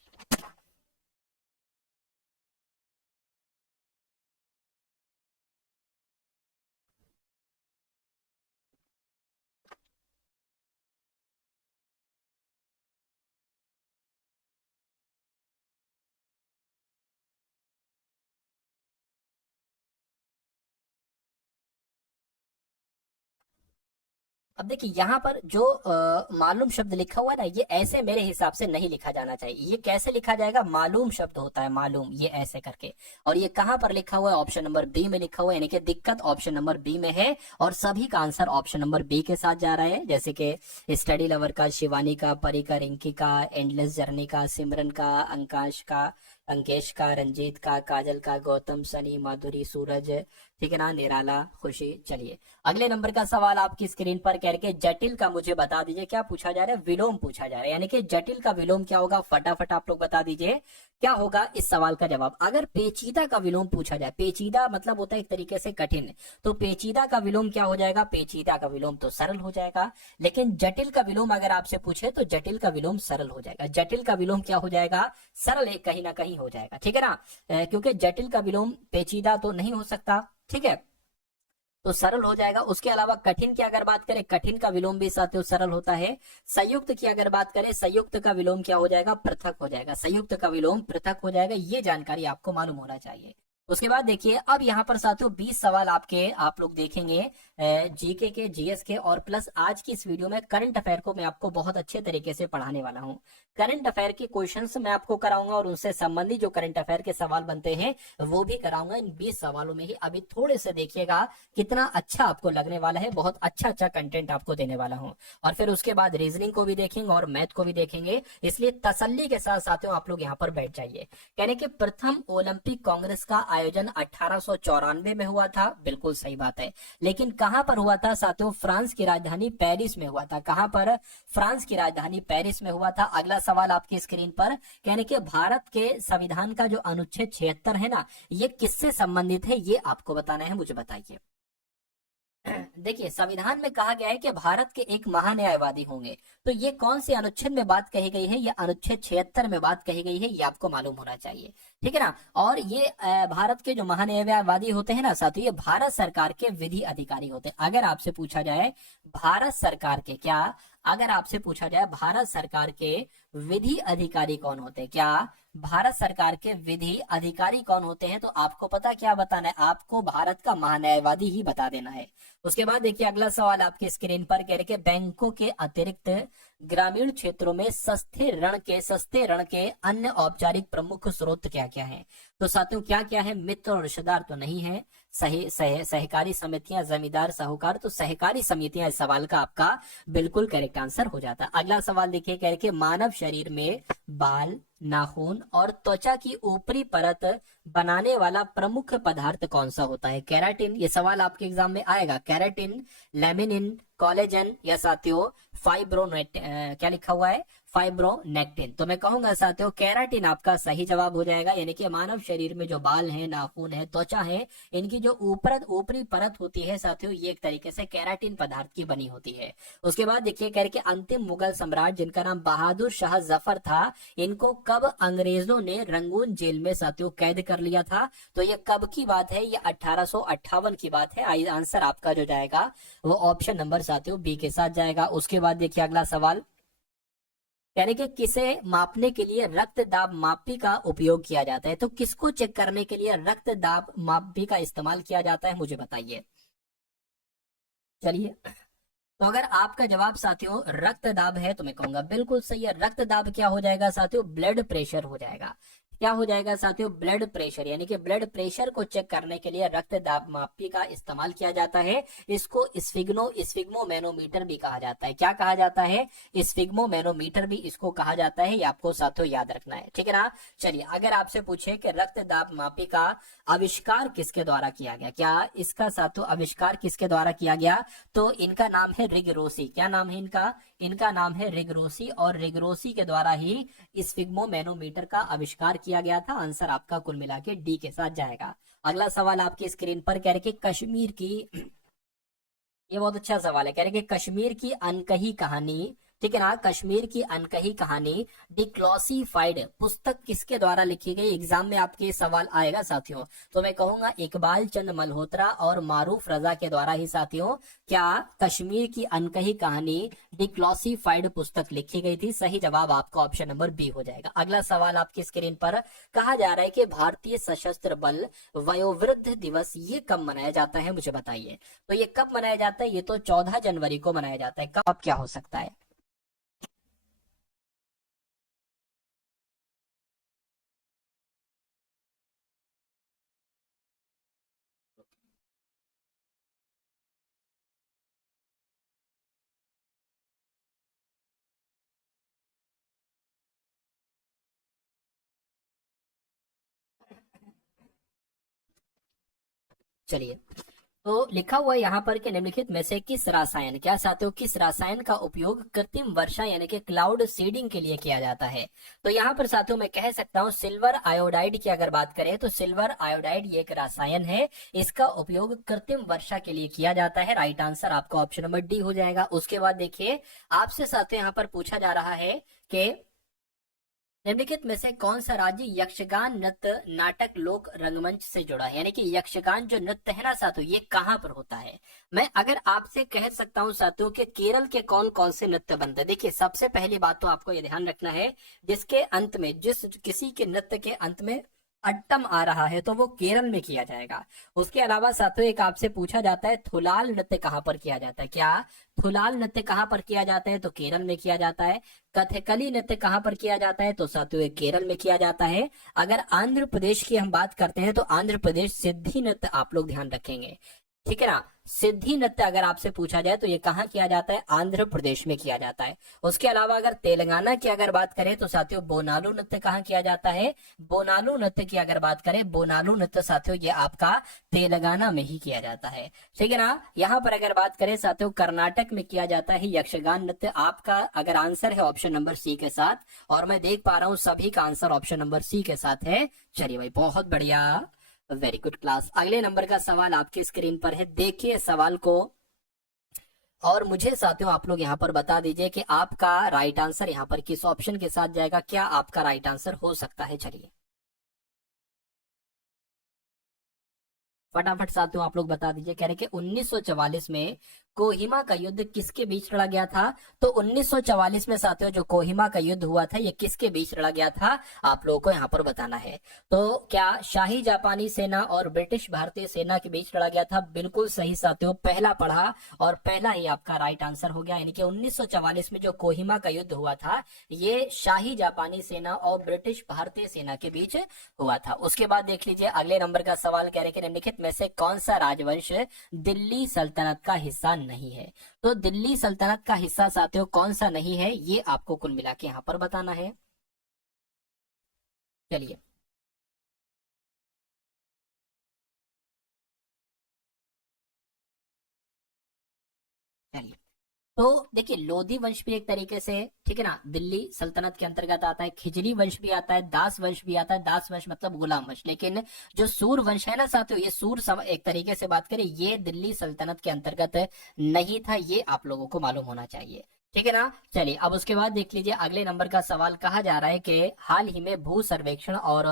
अब देखिए यहाँ पर जो मालूम शब्द लिखा हुआ है ना, ये ऐसे मेरे हिसाब से नहीं लिखा जाना चाहिए। ये कैसे लिखा जाएगा? मालूम शब्द होता है, मालूम, ये ऐसे करके। और ये कहाँ पर लिखा हुआ है? ऑप्शन नंबर बी में लिखा हुआ है, यानी कि दिक्कत ऑप्शन नंबर बी में है। और सभी का आंसर ऑप्शन नंबर बी के साथ जा रहा है, जैसे कि स्टडी लवर का, शिवानी का, परी का, रिंकी का, एंडलेस जर्नी का, सिमरन का, अंकाश का, अंकेश का, रंजीत का, काजल का, गौतम, सनी, माधुरी, सूरज, ठीक है ना, निराला, खुशी। चलिए अगले नंबर का सवाल आपकी स्क्रीन पर करके जटिल का मुझे बता दीजिए क्या पूछा जा रहा है? विलोम पूछा जा रहा है, यानी कि जटिल का विलोम क्या होगा? फटाफट आप लोग बता दीजिए क्या होगा इस सवाल का जवाब। अगर पेचीदा का विलोम पूछा जाए, पेचीदा मतलब होता है एक तरीके से कठिन, तो पेचीदा का विलोम क्या हो जाएगा? पेचीदा का विलोम तो सरल हो जाएगा। लेकिन जटिल का विलोम अगर आपसे पूछे तो जटिल का विलोम सरल हो जाएगा। जटिल का विलोम क्या हो जाएगा? सरल है, कहीं ना कहीं हो जाएगा, ठीक है ना। क्योंकि जटिल का विलोम पेचीदा तो नहीं हो सकता, ठीक है, तो सरल हो जाएगा। उसके अलावा कठिन की अगर बात करें, कठिन का विलोम भी साथियों सरल होता है। संयुक्त की अगर बात करें, संयुक्त का विलोम क्या हो जाएगा? पृथक हो जाएगा। संयुक्त का विलोम पृथक हो जाएगा, ये जानकारी आपको मालूम होना चाहिए। उसके बाद देखिए अब यहाँ पर साथियों 20 सवाल आप लोग देखेंगे जीके के, जीएस के, और प्लस आज की इस वीडियो में करंट अफेयर को मैं आपको बहुत अच्छे तरीके से पढ़ाने वाला हूँ। करंट अफेयर के क्वेश्चंस मैं आपको कराऊंगा और उनसे संबंधित जो करंट अफेयर के सवाल बनते हैं वो भी कराऊंगा इन 20 सवालों में ही। अभी थोड़े से देखिएगा कितना अच्छा आपको लगने वाला है, बहुत अच्छा अच्छा कंटेंट आपको देने वाला हूँ। और फिर उसके बाद रीजनिंग को भी देखेंगे और मैथ को भी देखेंगे, इसलिए तसल्ली के साथ साथियों आप लोग यहाँ पर बैठ जाइए। कहने के प्रथम ओलंपिक कांग्रेस का आयोजन 1894 में हुआ था, बिल्कुल सही बात है। लेकिन कहां पर हुआ था साथियों? फ्रांस की राजधानी पेरिस में हुआ था। कहां पर? फ्रांस की राजधानी पेरिस में हुआ था। अगला सवाल आपकी स्क्रीन पर, कहने के भारत के संविधान का जो अनुच्छेद 76 है ना, ये किससे संबंधित है? ये आपको बताना है, मुझे बताइए। देखिए संविधान में कहा गया है कि भारत के एक महान्यायवादी होंगे, तो ये कौन से अनुच्छेद में बात कही गई है? ये अनुच्छेद 76 में बात कही गई है, ये आपको मालूम होना चाहिए, ठीक है ना। और ये भारत के जो महान्यायवादी होते हैं ना साथियों, ये भारत सरकार के विधि अधिकारी होते हैं। अगर आपसे पूछा जाए भारत सरकार के, क्या अगर आपसे पूछा जाए भारत सरकार के विधि अधिकारी कौन होते हैं, क्या भारत सरकार के विधि अधिकारी कौन होते हैं, तो आपको पता क्या बताना है? आपको भारत का महान्यायवादी ही बता देना है। उसके बाद देखिए अगला सवाल आपकी स्क्रीन पर कह रहे कि बैंकों के अतिरिक्त ग्रामीण क्षेत्रों में सस्ते ऋण के अन्य औपचारिक प्रमुख स्रोत क्या क्या हैं? तो साथियों क्या क्या है? मित्र और रिश्तेदार तो नहीं है, सहकारी समितियां, जमींदार, साहूकार, तो सहकारी समितियां इस सवाल का आपका बिल्कुल करेक्ट आंसर हो जाता है। अगला सवाल देखिए कह रहे कि मानव शरीर में बाल, नाखून और त्वचा की ऊपरी परत बनाने वाला प्रमुख पदार्थ कौन सा होता है? केराटिन, ये सवाल आपके एग्जाम में आएगा। केराटिन, लेमिनिन, कोलेजन या साथियों क्या लिखा हुआ है? फाइब्रोनेक्टिन। तो मैं कहूंगा साथियों केराटिन आपका सही जवाब हो जाएगा, यानी कि मानव शरीर में जो बाल हैं, नाखून है, त्वचा है, इनकी जो ऊपरी परत होती है साथियों, ये एक तरीके से केराटिन पदार्थ की बनी होती है। उसके बाद देखिए कह रहे कि अंतिम मुगल सम्राट जिनका नाम बहादुर शाह जफर था, इनको कब अंग्रेजों ने रंगून जेल में साथियों कैद कर लिया था? तो ये कब की बात है? ये 1858 की बात है। आंसर आपका जो जाएगा वो ऑप्शन नंबर साथियों बी के साथ जाएगा। उसके बाद देखिए अगला सवाल, यानी कि किसे मापने के लिए रक्त दाब मापी का उपयोग किया जाता है? तो किसको चेक करने के लिए रक्त दाब मापी का इस्तेमाल किया जाता है, मुझे बताइए। चलिए तो अगर आपका जवाब साथियों रक्त दाब है तो मैं कहूंगा बिल्कुल सही है। रक्त दाब क्या हो जाएगा साथियों? ब्लड प्रेशर हो जाएगा। क्या हो जाएगा साथियों? ब्लड प्रेशर, यानी कि ब्लड प्रेशर को चेक करने के लिए रक्त दाब मापी का इस्तेमाल किया जाता है। इसको स्फिग्मो मैनोमीटर भी कहा जाता है। क्या कहा जाता है? स्फिग्मो मैनोमीटर भी इसको कहा जाता है, ये आपको साथियों याद रखना है, ठीक है ना। चलिए अगर आपसे पूछे कि रक्त दाब मापी का आविष्कार किसके द्वारा किया गया, क्या इसका साथियों आविष्कार किसके द्वारा किया गया? तो इनका नाम है रिगरोसी। क्या नाम है इनका? इनका नाम है रिगरोसी, और रिगरोसी के द्वारा ही स्फिग्मो मैनोमीटर का आविष्कार किया गया था। आंसर आपका कुल मिला के डी के साथ जाएगा। अगला सवाल आपकी स्क्रीन पर कह रहे कि कश्मीर की, ये बहुत अच्छा सवाल है, कह रहे कि कश्मीर की अनकही कहानी ठीक है ना। कश्मीर की अनकही कहानी डिक्लॉसिफाइड पुस्तक किसके द्वारा लिखी गई, एग्जाम में आपके सवाल आएगा साथियों। तो मैं कहूंगा इकबाल चंद मल्होत्रा और मारूफ रजा के द्वारा ही साथियों क्या कश्मीर की अनकही कहानी डिक्लॉसिफाइड पुस्तक लिखी गई थी। सही जवाब आपका ऑप्शन नंबर बी हो जाएगा। अगला सवाल आपकी स्क्रीन पर कहा जा रहा है कि भारतीय सशस्त्र बल वयोवृद्ध दिवस ये कब मनाया जाता है, मुझे बताइए। तो ये कब मनाया जाता है, ये तो 14 जनवरी को मनाया जाता है। कब क्या हो सकता है। चलिए, तो लिखा हुआ है यहाँ पर कि निम्नलिखित में से किस रसायन, क्या साथियों, किस रसायन का उपयोग कृत्रिम वर्षा यानी कि क्लाउड सीडिंग के लिए किया जाता है। तो यहाँ पर साथियों मैं कह सकता हूँ सिल्वर आयोडाइड की अगर बात करें तो सिल्वर आयोडाइड ये एक रसायन है, इसका उपयोग कृत्रिम वर्षा के लिए किया जाता है। राइट आंसर आपका ऑप्शन नंबर डी हो जाएगा। उसके बाद देखिए आपसे साथियों यहाँ पर पूछा जा रहा है कि निम्नलिखित में से कौन सा राज्य यक्षगान नृत्य नाटक लोक रंगमंच से जुड़ा है, यानी कि यक्षगान जो नृत्य है ना साथियों ये कहाँ पर होता है। मैं अगर आपसे कह सकता हूँ साथियों कि केरल के कौन कौन से नृत्य बनते हैं। देखिए सबसे पहली बात तो आपको ये ध्यान रखना है जिसके अंत में जिस किसी के नृत्य के अंत में अट्टम आ रहा है तो वो केरल में किया जाएगा। उसके अलावा साथियों एक आपसे पूछा जाता है थुलाल नृत्य कहाँ पर किया जाता है, क्या थुलाल नृत्य कहाँ पर किया जाता है, तो केरल में किया जाता है। कथकली नृत्य कहाँ पर किया जाता है, तो साथियों ये केरल में किया जाता है। अगर आंध्र प्रदेश की हम बात करते हैं तो आंध्र प्रदेश सिद्धि नृत्य आप लोग ध्यान रखेंगे, ठीक है ना। सिद्धि नृत्य अगर आपसे पूछा जाए तो ये कहाँ किया जाता है, आंध्र प्रदेश में किया जाता है। उसके अलावा अगर तेलंगाना की अगर बात करें तो साथियों बोनालू नृत्य कहाँ किया जाता है, बोनालू नृत्य की अगर बात करें बोनालू नृत्य साथियों ये आपका तेलंगाना में ही किया जाता है, ठीक है ना। यहाँ पर अगर बात करें साथियों कर्नाटक में किया जाता है यक्षगान नृत्य। आपका अगर आंसर है ऑप्शन नंबर सी के साथ, और मैं देख पा रहा हूँ सभी का आंसर ऑप्शन नंबर सी के साथ है। चलिए भाई बहुत बढ़िया, वेरी गुड क्लास। अगले नंबर का सवाल आपकी स्क्रीन पर है, देखिए सवाल को और मुझे साथियों आप लोग यहाँ पर बता दीजिए कि आपका राइट आंसर यहाँ पर किस ऑप्शन के साथ जाएगा, क्या आपका राइट आंसर हो सकता है। चलिए फटाफट साथियों आप लोग बता दीजिए। कह रहे कि 1944 में कोहिमा का युद्ध किसके बीच लड़ा गया था। तो 1944 में साथियों जो कोहिमा का युद्ध हुआ था ये किसके बीच लड़ा गया था, आप लोगों को यहाँ पर बताना है। तो क्या शाही जापानी सेना और ब्रिटिश भारतीय सेना के बीच लड़ा गया था, बिल्कुल सही साथियों, पहला पढ़ा और पहला ही आपका राइट आंसर हो गया। यानी कि 1944 में जो कोहिमा का युद्ध हुआ था ये शाही जापानी सेना और ब्रिटिश भारतीय सेना के बीच हुआ था। उसके बाद देख लीजिए अगले नंबर का सवाल कह रहे कि निम्नलिखित में से कौन सा राजवंश दिल्ली सल्तनत का हिस्सा नहीं है। तो दिल्ली सल्तनत का हिस्सा साथियों कौन सा नहीं है ये आपको कुल मिला के यहाँ पर बताना है। चलिए चलिए तो देखिए लोधी वंश भी एक तरीके से, ठीक है ना, दिल्ली सल्तनत के अंतर्गत आता है। खिजरी वंश भी आता है, दास वंश भी आता है। दास वंश मतलब गुलाम वंश, लेकिन जो सूर वंश है ना साथियों ये सूर एक तरीके से बात करें ये दिल्ली सल्तनत के अंतर्गत नहीं था, ये आप लोगों को मालूम होना चाहिए, ठीक है ना। चलिए अब उसके बाद देख लीजिए अगले नंबर का सवाल कहा जा रहा है कि हाल ही में भू सर्वेक्षण और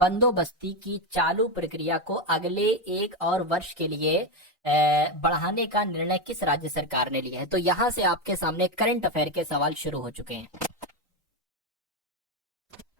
बंदोबस्ती की चालू प्रक्रिया को अगले 1 और वर्ष के लिए बढ़ाने का निर्णय किस राज्य सरकार ने लिया है। तो यहां से आपके सामने करंट अफेयर के सवाल शुरू हो चुके हैं।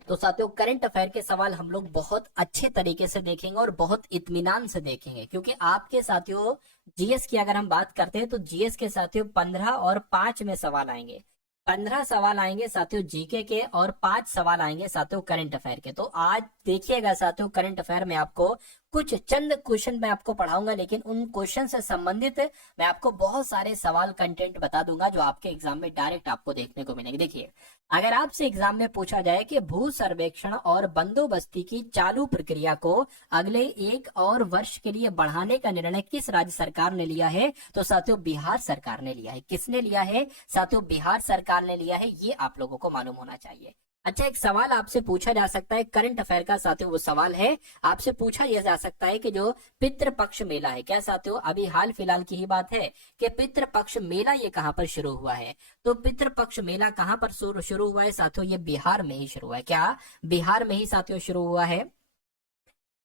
तो साथियों करंट अफेयर के सवाल हम लोग बहुत अच्छे तरीके से देखेंगे और बहुत इत्मीनान से देखेंगे, क्योंकि आपके साथियों जीएस की अगर हम बात करते हैं तो जीएस के साथियों 15 और 5 में सवाल आएंगे। 15 सवाल आएंगे साथियों जीके के और 5 सवाल आएंगे साथियों करंट अफेयर के। तो आज देखिएगा साथियों करंट अफेयर में आपको कुछ चंद क्वेश्चन मैं आपको पढ़ाऊंगा, लेकिन उन क्वेश्चन से संबंधित मैं आपको बहुत सारे सवाल कंटेंट बता दूंगा जो आपके एग्जाम में डायरेक्ट आपको देखने को मिलेंगे। देखिए अगर आपसे एग्जाम में पूछा जाए कि भू सर्वेक्षण और बंदोबस्ती की चालू प्रक्रिया को अगले 1 और वर्ष के लिए बढ़ाने का निर्णय किस राज्य सरकार ने लिया है, तो साथियों बिहार सरकार ने लिया है। किसने लिया है साथियों, बिहार सरकार ने लिया है, ये आप लोगों को मालूम होना चाहिए। अच्छा, एक सवाल आपसे पूछा जा सकता है करंट अफेयर का साथियों, वो सवाल है आपसे पूछा यह जा सकता है कि जो पितृपक्ष मेला है, क्या साथियों अभी हाल फिलहाल की ही बात है कि पितृपक्ष मेला ये कहां पर शुरू हुआ है? तो पितृपक्ष मेला कहां पर शुरू हुआ है साथियों? ये बिहार में ही शुरू हुआ है। क्या बिहार में ही साथियों शुरू हुआ है?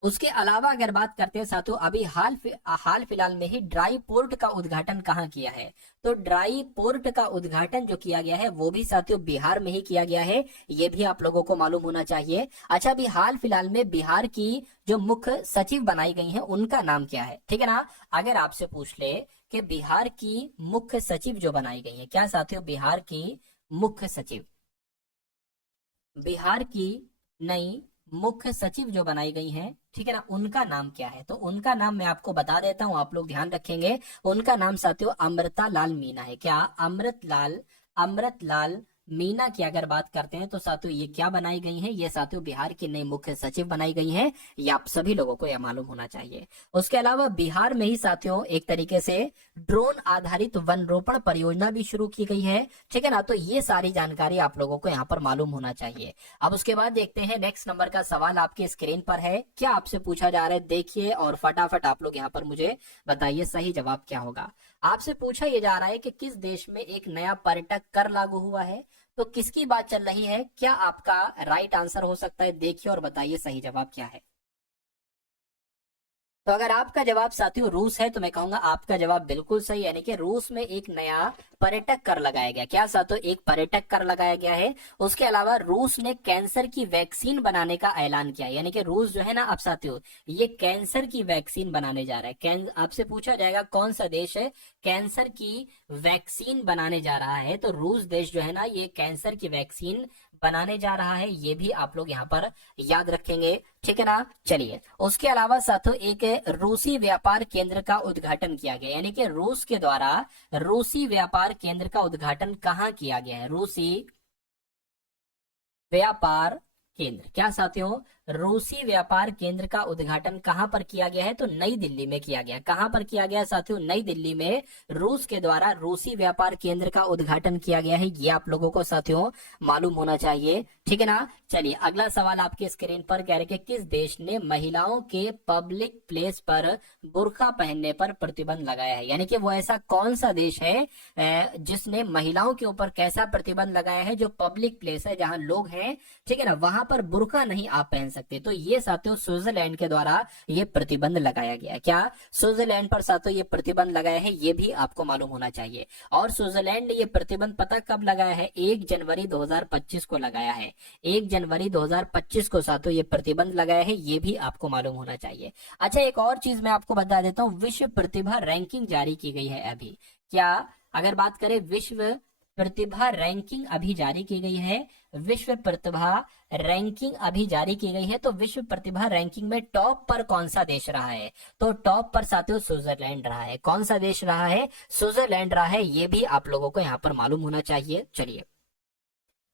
उसके अलावा अगर बात करते हैं साथियों, अभी हाल फिलहाल में ही ड्राई पोर्ट का उद्घाटन कहाँ किया है? तो ड्राई पोर्ट का उद्घाटन जो किया गया है वो भी साथियों बिहार में ही किया गया है, ये भी आप लोगों को मालूम होना चाहिए। अच्छा, अभी हाल फिलहाल में बिहार की जो मुख्य सचिव बनाई गई है उनका नाम क्या है? ठीक है ना, अगर आपसे पूछ ले कि बिहार की मुख्य सचिव जो बनाई गई है, क्या साथियों बिहार की मुख्य सचिव, बिहार की नई मुख्य सचिव जो बनाई गई हैं, ठीक है ना, उनका नाम क्या है? तो उनका नाम मैं आपको बता देता हूं, आप लोग ध्यान रखेंगे। उनका नाम साथियों अमृता लाल मीना है। क्या अमृत लाल मीना की अगर बात करते हैं तो साथियों ये क्या बनाई गई है? ये साथियों बिहार की नई मुख्य सचिव बनाई गई है, ये आप सभी लोगों को यह मालूम होना चाहिए। उसके अलावा बिहार में ही साथियों एक तरीके से ड्रोन आधारित वन रोपण परियोजना भी शुरू की गई है, ठीक है ना, तो ये सारी जानकारी आप लोगों को यहाँ पर मालूम होना चाहिए। अब उसके बाद देखते हैं नेक्स्ट नंबर का सवाल आपके स्क्रीन पर है, क्या आपसे पूछा जा रहा है देखिए और फटाफट आप लोग यहाँ पर मुझे बताइए सही जवाब क्या होगा। आपसे पूछा यह जा रहा है कि किस देश में एक नया पर्यटक कर लागू हुआ है? तो किसकी बात चल रही है? क्या आपका राइट आंसर हो सकता है? देखिए और बताइए सही जवाब क्या है। तो अगर आपका जवाब साथियों रूस है तो मैं कहूंगा आपका जवाब बिल्कुल सही, यानी कि रूस में एक नया पर्यटक कर लगाया गया। क्या साथियों? एक पर्यटक कर लगाया गया है। उसके अलावा रूस ने कैंसर की वैक्सीन बनाने का ऐलान किया, यानी कि रूस जो है ना अब साथियों ये कैंसर की वैक्सीन बनाने जा रहा है। आपसे पूछा जाएगा कौन सा देश है कैंसर की वैक्सीन बनाने जा रहा है, तो रूस देश जो है ना ये कैंसर की वैक्सीन बनाने जा रहा है, ये भी आप लोग यहाँ पर याद रखेंगे, ठीक है ना। चलिए, उसके अलावा साथियों एक रूसी व्यापार केंद्र का उद्घाटन किया गया, यानी कि रूस के द्वारा रूसी व्यापार केंद्र का उद्घाटन कहाँ किया गया है? रूसी व्यापार केंद्र, क्या साथियों रूसी व्यापार केंद्र का उद्घाटन कहां पर किया गया है? तो नई दिल्ली में किया गया। कहां पर किया गया साथियों? नई दिल्ली में रूस के द्वारा रूसी व्यापार केंद्र का उद्घाटन किया गया है, ये आप लोगों को साथियों मालूम होना चाहिए, ठीक है ना। चलिए अगला सवाल आपके स्क्रीन पर कह रहे कि किस देश ने महिलाओं के पब्लिक प्लेस पर बुर्का पहनने पर प्रतिबंध लगाया है, यानी कि वो ऐसा कौन सा देश है जिसने महिलाओं के ऊपर कैसा प्रतिबंध लगाया है? जो पब्लिक प्लेस है जहां लोग हैं, ठीक है ना, वहां पर बुर्का नहीं आप पहन सकते। तो ये साथियों स्विट्जरलैंड के द्वारा ये प्रतिबंध लगाया गया। क्या स्विट्जरलैंड पर साथियों ये प्रतिबंध लगाया है? ये भी आपको मालूम होना चाहिए। और स्विट्जरलैंड ने ये प्रतिबंध पता कब लगाया है? 1 जनवरी 2025 को लगाया है। 1 जनवरी 2025 को साथियों ये प्रतिबंध लगाया है, ये भी आपको मालूम होना चाहिए। अच्छा, एक और चीज मैं आपको बता देता हूँ, विश्व प्रतिभा रैंकिंग जारी की गई है अभी। क्या अगर बात करें विश्व प्रतिभा रैंकिंग अभी जारी की गई है, विश्व प्रतिभा रैंकिंग अभी जारी की गई है, तो विश्व प्रतिभा रैंकिंग में टॉप पर कौन सा देश रहा है? तो टॉप पर साथियों स्विट्जरलैंड रहा है। कौन सा देश रहा है? स्विट्जरलैंड रहा है, ये भी आप लोगों को यहाँ पर मालूम होना चाहिए। चलिए,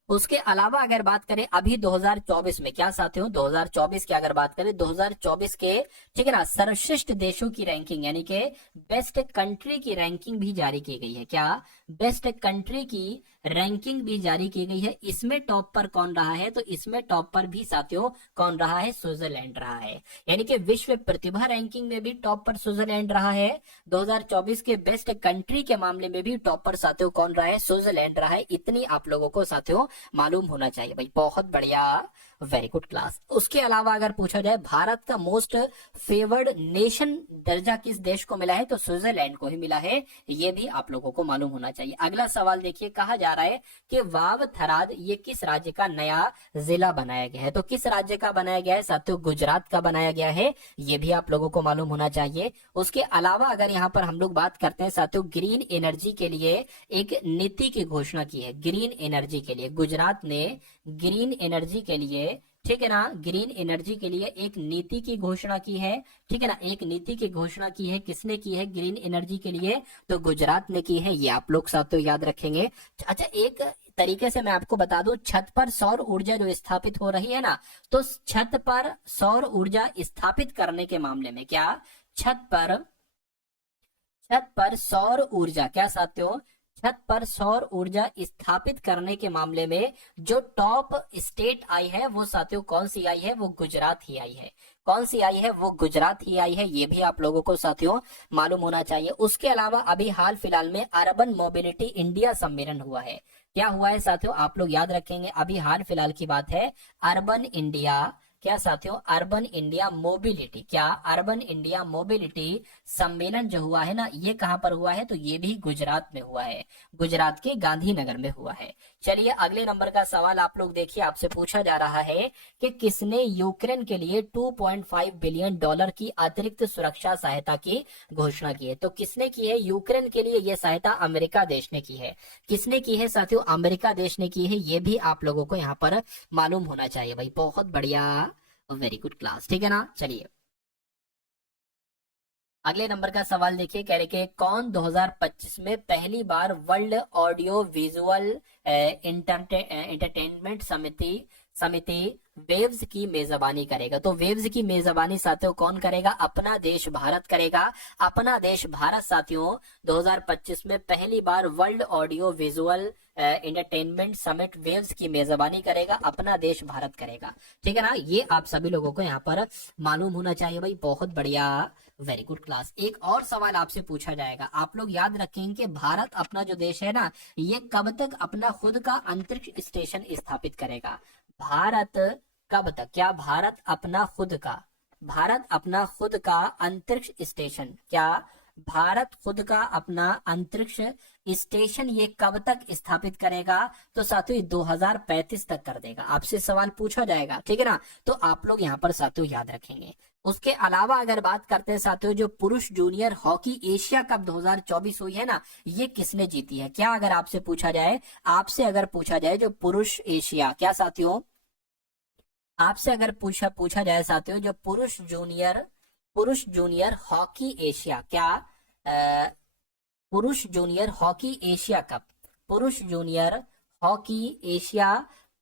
उसके अलावा अगर बात करें अभी 2024 में, क्या साथियों 2024 की अगर बात करें 2024 के, ठीक है ना, सर्वश्रेष्ठ देशों की रैंकिंग यानी कि बेस्ट कंट्री की रैंकिंग भी जारी की गई है। क्या बेस्ट कंट्री की रैंकिंग भी जारी की गई है? इसमें टॉप पर कौन रहा है? तो इसमें टॉप पर भी साथियों कौन रहा है? स्विट्जरलैंड रहा है, यानी कि विश्व प्रतिभा रैंकिंग में भी टॉप पर स्विट्जरलैंड रहा है। 2024 के बेस्ट कंट्री के मामले में भी टॉप पर साथियों कौन रहा है? स्विट्जरलैंड रहा है। इतनी आप लोगों को साथियों मालूम होना चाहिए भाई, बहुत बढ़िया, वेरी गुड क्लास। उसके अलावा अगर पूछा जाए भारत का मोस्ट फेवर्ड नेशन दर्जा किस देश को मिला है? तो स्विट्जरलैंड को ही मिला है, ये भी आप लोगों को मालूम होना चाहिए। अगला सवाल देखिए, कहा जा रहा है कि वाव थराद ये किस राज्य का नया जिला बनाया गया है? तो किस राज्य का बनाया गया है साथियों? गुजरात का बनाया गया है, ये भी आप लोगों को मालूम होना चाहिए। उसके अलावा अगर यहाँ पर हम लोग बात करते हैं साथियों ग्रीन एनर्जी के लिए एक नीति की घोषणा की है। ग्रीन एनर्जी के लिए गुजरात ने ग्रीन एनर्जी के लिए, ठीक है ना, ग्रीन एनर्जी के लिए एक नीति की घोषणा की है, ठीक है ना, एक नीति की घोषणा की है। किसने की है ग्रीन एनर्जी के लिए? तो गुजरात ने की है, ये आप लोग साथियों याद रखेंगे। अच्छा, एक तरीके से मैं आपको बता दूं, छत पर सौर ऊर्जा जो स्थापित हो रही है ना, तो छत पर सौर ऊर्जा स्थापित करने के मामले में, क्या छत पर सौर ऊर्जा, क्या साथियों छत पर सौर ऊर्जा स्थापित करने के मामले में जो टॉप स्टेट आई है वो साथियों कौन सी आई है? वो गुजरात ही आई है। कौन सी आई है? वो गुजरात ही आई है। ये भी आप लोगों को साथियों मालूम होना चाहिए। उसके अलावा अभी हाल फिलहाल में अर्बन मोबिलिटी इंडिया सम्मेलन हुआ है। क्या हुआ है साथियों? आप लोग याद रखेंगे, अभी हाल फिलहाल की बात है। अर्बन इंडिया, क्या साथियों? अर्बन इंडिया मोबिलिटी, क्या अर्बन इंडिया मोबिलिटी सम्मेलन जो हुआ है ना, ये कहां पर हुआ है? तो ये भी गुजरात में हुआ है, गुजरात के गांधीनगर में हुआ है। चलिए अगले नंबर का सवाल आप लोग देखिए, आपसे पूछा जा रहा है कि किसने यूक्रेन के लिए 2.5 बिलियन डॉलर की अतिरिक्त सुरक्षा सहायता की घोषणा की है? तो किसने की है यूक्रेन के लिए? यह सहायता अमेरिका देश ने की है। किसने की है साथियों? अमेरिका देश ने की है। ये भी आप लोगों को यहाँ पर मालूम होना चाहिए भाई। बहुत बढ़िया, वेरी गुड क्लास, ठीक है ना। चलिए अगले नंबर का सवाल देखिए, कह रहे कि कौन 2025 में पहली बार वर्ल्ड ऑडियो विजुअल एंटरटेनमेंट समिति वेव्स की मेजबानी करेगा? तो वेव्स की मेजबानी साथियों कौन करेगा? अपना देश भारत करेगा। अपना देश भारत साथियों 2025 में पहली बार world audio visual entertainment summit वेव्स की मेजबानी करेगा। अपना देश भारत करेगा, ठीक है ना। ये आप सभी लोगों को यहाँ पर मालूम होना चाहिए भाई। बहुत बढ़िया, वेरी गुड क्लास। एक और सवाल आपसे पूछा जाएगा, आप लोग याद रखेंगे कि भारत अपना जो देश है ना, ये कब तक अपना खुद का अंतरिक्ष स्टेशन स्थापित करेगा? भारत कब तक, क्या भारत अपना खुद का अंतरिक्ष स्टेशन, क्या भारत खुद का अपना अंतरिक्ष स्टेशन ये कब तक स्थापित करेगा? तो साथियों 2035 तक कर देगा। आपसे सवाल पूछा जाएगा, ठीक है ना। तो आप लोग यहाँ पर साथियों याद रखेंगे। उसके अलावा अगर बात करते हैं साथियों, जो पुरुष जूनियर हॉकी एशिया कप 2024 हुई है ना, ये किसने जीती है? क्या अगर आपसे पूछा जाए, जो पुरुष एशिया, क्या साथियों आपसे अगर पूछा जाए साथियों, जो पुरुष जूनियर हॉकी एशिया, क्या पुरुष जूनियर हॉकी एशिया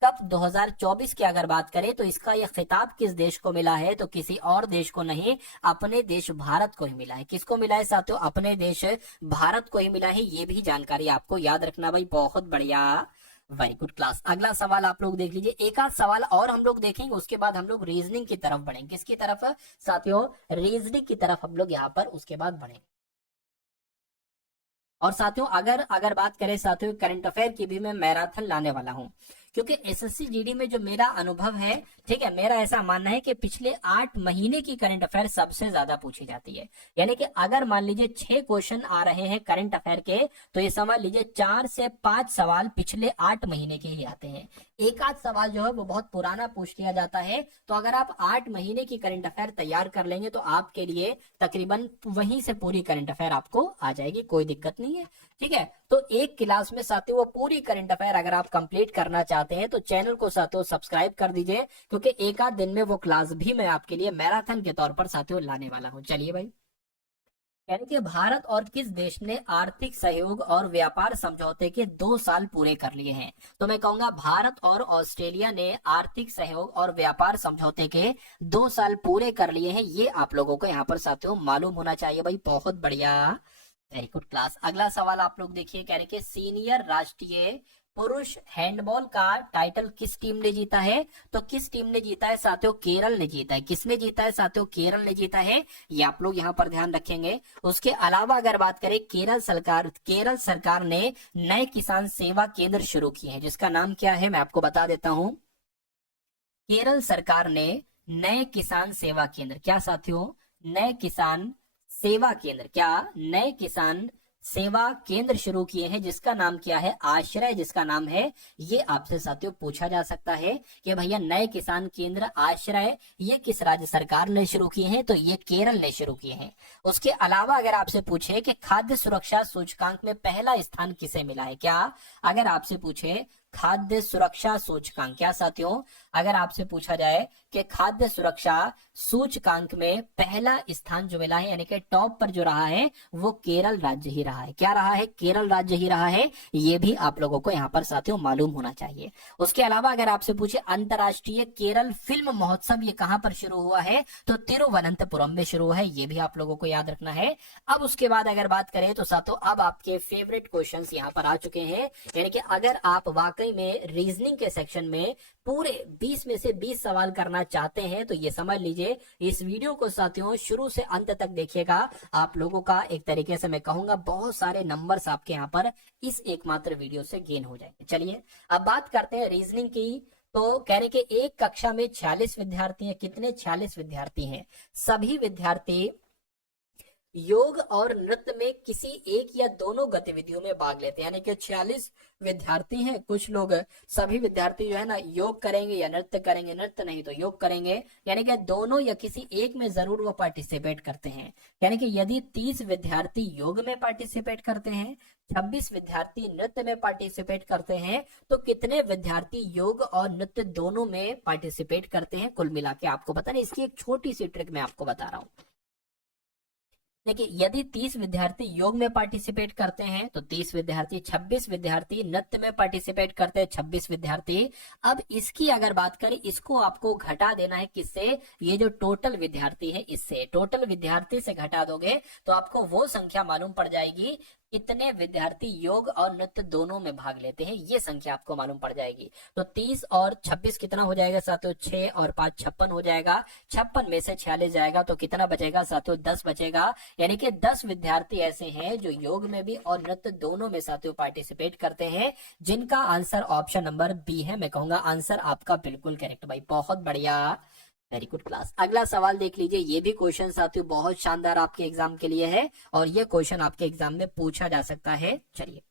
कप 2024 की अगर बात करें तो इसका यह खिताब किस देश को मिला है? तो किसी और देश को नहीं, अपने देश भारत को ही मिला है। किसको मिला है साथियों? अपने देश भारत को ही मिला है। ये भी जानकारी आपको याद रखना भाई। बहुत बढ़िया, वेरी गुड क्लास। अगला सवाल आप लोग देख लीजिए, एक आध सवाल और हम लोग देखेंगे, उसके बाद हम लोग रीजनिंग की तरफ बढ़ेंगे। किसकी तरफ साथियों? रीजनिंग की तरफ हम लोग यहाँ पर उसके बाद बढ़ेंगे। और साथियों अगर बात करें साथियों करंट अफेयर की भी मैं मैराथन लाने वाला हूं, क्योंकि एसएससी जीडी में जो मेरा अनुभव है, ठीक है, मेरा ऐसा मानना है कि पिछले 8 महीने की करंट अफेयर सबसे ज्यादा पूछी जाती है। यानी कि अगर मान लीजिए 6 क्वेश्चन आ रहे हैं करंट अफेयर के, तो ये समझ लीजिए 4 से 5 सवाल पिछले 8 महीने के ही आते हैं। एक आध सवाल जो है वो बहुत पुराना पूछ लिया जाता है। तो अगर आप 8 महीने की करंट अफेयर तैयार कर लेंगे तो आपके लिए तकरीबन वहीं से पूरी करंट अफेयर आपको आ जाएगी, कोई दिक्कत नहीं है, ठीक है। तो एक क्लास में साथियों वो पूरी करंट अफेयर अगर आप कंप्लीट करना चाहते हैं तो चैनल को साथियों सब्सक्राइब कर दीजिए, क्योंकि एक आध दिन में वो क्लास भी मैं आपके लिए मैराथन के तौर पर साथियों लाने वाला हूं। चलिए भाई, यानी कि भारत और किस देश ने आर्थिक सहयोग और व्यापार समझौते के 2 साल पूरे कर लिए हैं? तो मैं कहूंगा भारत और ऑस्ट्रेलिया ने आर्थिक सहयोग और व्यापार समझौते के 2 साल पूरे कर लिए हैं। ये आप लोगों को यहाँ पर साथियों मालूम होना चाहिए भाई। बहुत बढ़िया, वेरी गुड क्लास। अगला सवाल आप लोग देखिए, कह रहे कि सीनियर राष्ट्रीय पुरुष हैंडबॉल का टाइटल किस टीम ने जीता है? तो किस टीम ने जीता है साथियों? केरल ने जीता है। किसने जीता है साथियों? केरल ने जीता है। ये आप लोग यहाँ पर ध्यान रखेंगे। उसके अलावा अगर बात करें, केरल सरकार ने नए किसान सेवा केंद्र शुरू किए हैं, जिसका नाम क्या है मैं आपको बता देता हूँ। केरल सरकार ने नए किसान सेवा केंद्र, क्या साथियों? नए किसान सेवा केंद्र, क्या नए किसान सेवा केंद्र शुरू किए हैं, जिसका नाम क्या है? आश्रय, जिसका नाम है। ये आपसे साथियों पूछा जा सकता है कि भैया नए किसान केंद्र आश्रय ये किस राज्य सरकार ने शुरू किए हैं? तो ये केरल ने शुरू किए हैं। उसके अलावा अगर आपसे पूछे कि खाद्य सुरक्षा सूचकांक में पहला स्थान किसे मिला है, क्या अगर आपसे पूछे खाद्य सुरक्षा सूचकांक। क्या साथियों, अगर आपसे पूछा जाए कि खाद्य सुरक्षा सूचकांक में पहला स्थान जो मिला है यानी कि टॉप पर जो रहा है वो केरल राज्य ही रहा है। क्या रहा है? केरल राज्य ही रहा है। ये भी आप लोगों को यहाँ पर साथियों मालूम होना चाहिए। उसके अलावा अगर आपसे पूछे अंतरराष्ट्रीय केरल फिल्म महोत्सव ये कहां पर शुरू हुआ है, तो तिरुवनंतपुरम में शुरू है। ये भी आप लोगों को याद रखना है। अब उसके बाद अगर बात करें तो साथियों अब आपके फेवरेट क्वेश्चंस यहाँ पर आ चुके हैं, यानी कि अगर आप वाकई में रीजनिंग के सेक्शन में पूरे 20 में से 20 सवाल करना चाहते हैं तो ये समझ लीजिए इस वीडियो को साथियों शुरू से अंत तक देखिएगा। आप लोगों का एक तरीके से मैं कहूंगा बहुत सारे नंबर्स आपके यहाँ पर इस एकमात्र वीडियो से गेन हो जाएंगे। चलिए अब बात करते हैं रीजनिंग की। तो कह रहे कि एक कक्षा में 46 विद्यार्थी हैं। कितने? 46 विद्यार्थी हैं। सभी विद्यार्थी योग और नृत्य में किसी एक या दोनों गतिविधियों में भाग लेते हैं, यानी कि 46 विद्यार्थी हैं। कुछ लोग, सभी विद्यार्थी जो है ना योग करेंगे या नृत्य करेंगे, नृत्य नहीं तो योग करेंगे, यानी कि दोनों या किसी एक में जरूर वो पार्टिसिपेट करते हैं। यानी कि यदि 30 विद्यार्थी योग में पार्टिसिपेट करते हैं, 26 विद्यार्थी नृत्य में पार्टिसिपेट करते हैं, तो कितने विद्यार्थी योग और नृत्य दोनों में पार्टिसिपेट करते हैं कुल मिला के? आपको पता नहीं, इसकी एक छोटी सी ट्रिक मैं आपको बता रहा हूँ। देखिए यदि 30 विद्यार्थी योग में पार्टिसिपेट करते हैं तो 30 विद्यार्थी, 26 विद्यार्थी नृत्य में पार्टिसिपेट करते हैं, 26 विद्यार्थी। अब इसकी अगर बात करें, इसको आपको घटा देना है किससे? ये जो टोटल विद्यार्थी है इससे। टोटल विद्यार्थी से घटा दोगे तो आपको वो संख्या मालूम पड़ जाएगी कितने विद्यार्थी योग और नृत्य दोनों में भाग लेते हैं। ये संख्या आपको मालूम पड़ जाएगी। तो 30 और 26 कितना हो जाएगा साथियों? 6 और 5 56 हो जाएगा। 56 में से 46 जाएगा तो कितना बचेगा साथियों? 10 बचेगा। यानी कि 10 विद्यार्थी ऐसे हैं जो योग में भी और नृत्य दोनों में साथियों पार्टिसिपेट करते हैं, जिनका आंसर ऑप्शन नंबर बी है। मैं कहूंगा आंसर आपका बिल्कुल करेक्ट भाई, बहुत बढ़िया, वेरी गुड क्लास। अगला सवाल देख लीजिए। ये भी क्वेश्चन साथियों बहुत शानदार आपके एग्जाम के लिए है और ये क्वेश्चन आपके एग्जाम में पूछा जा सकता है। चलिए,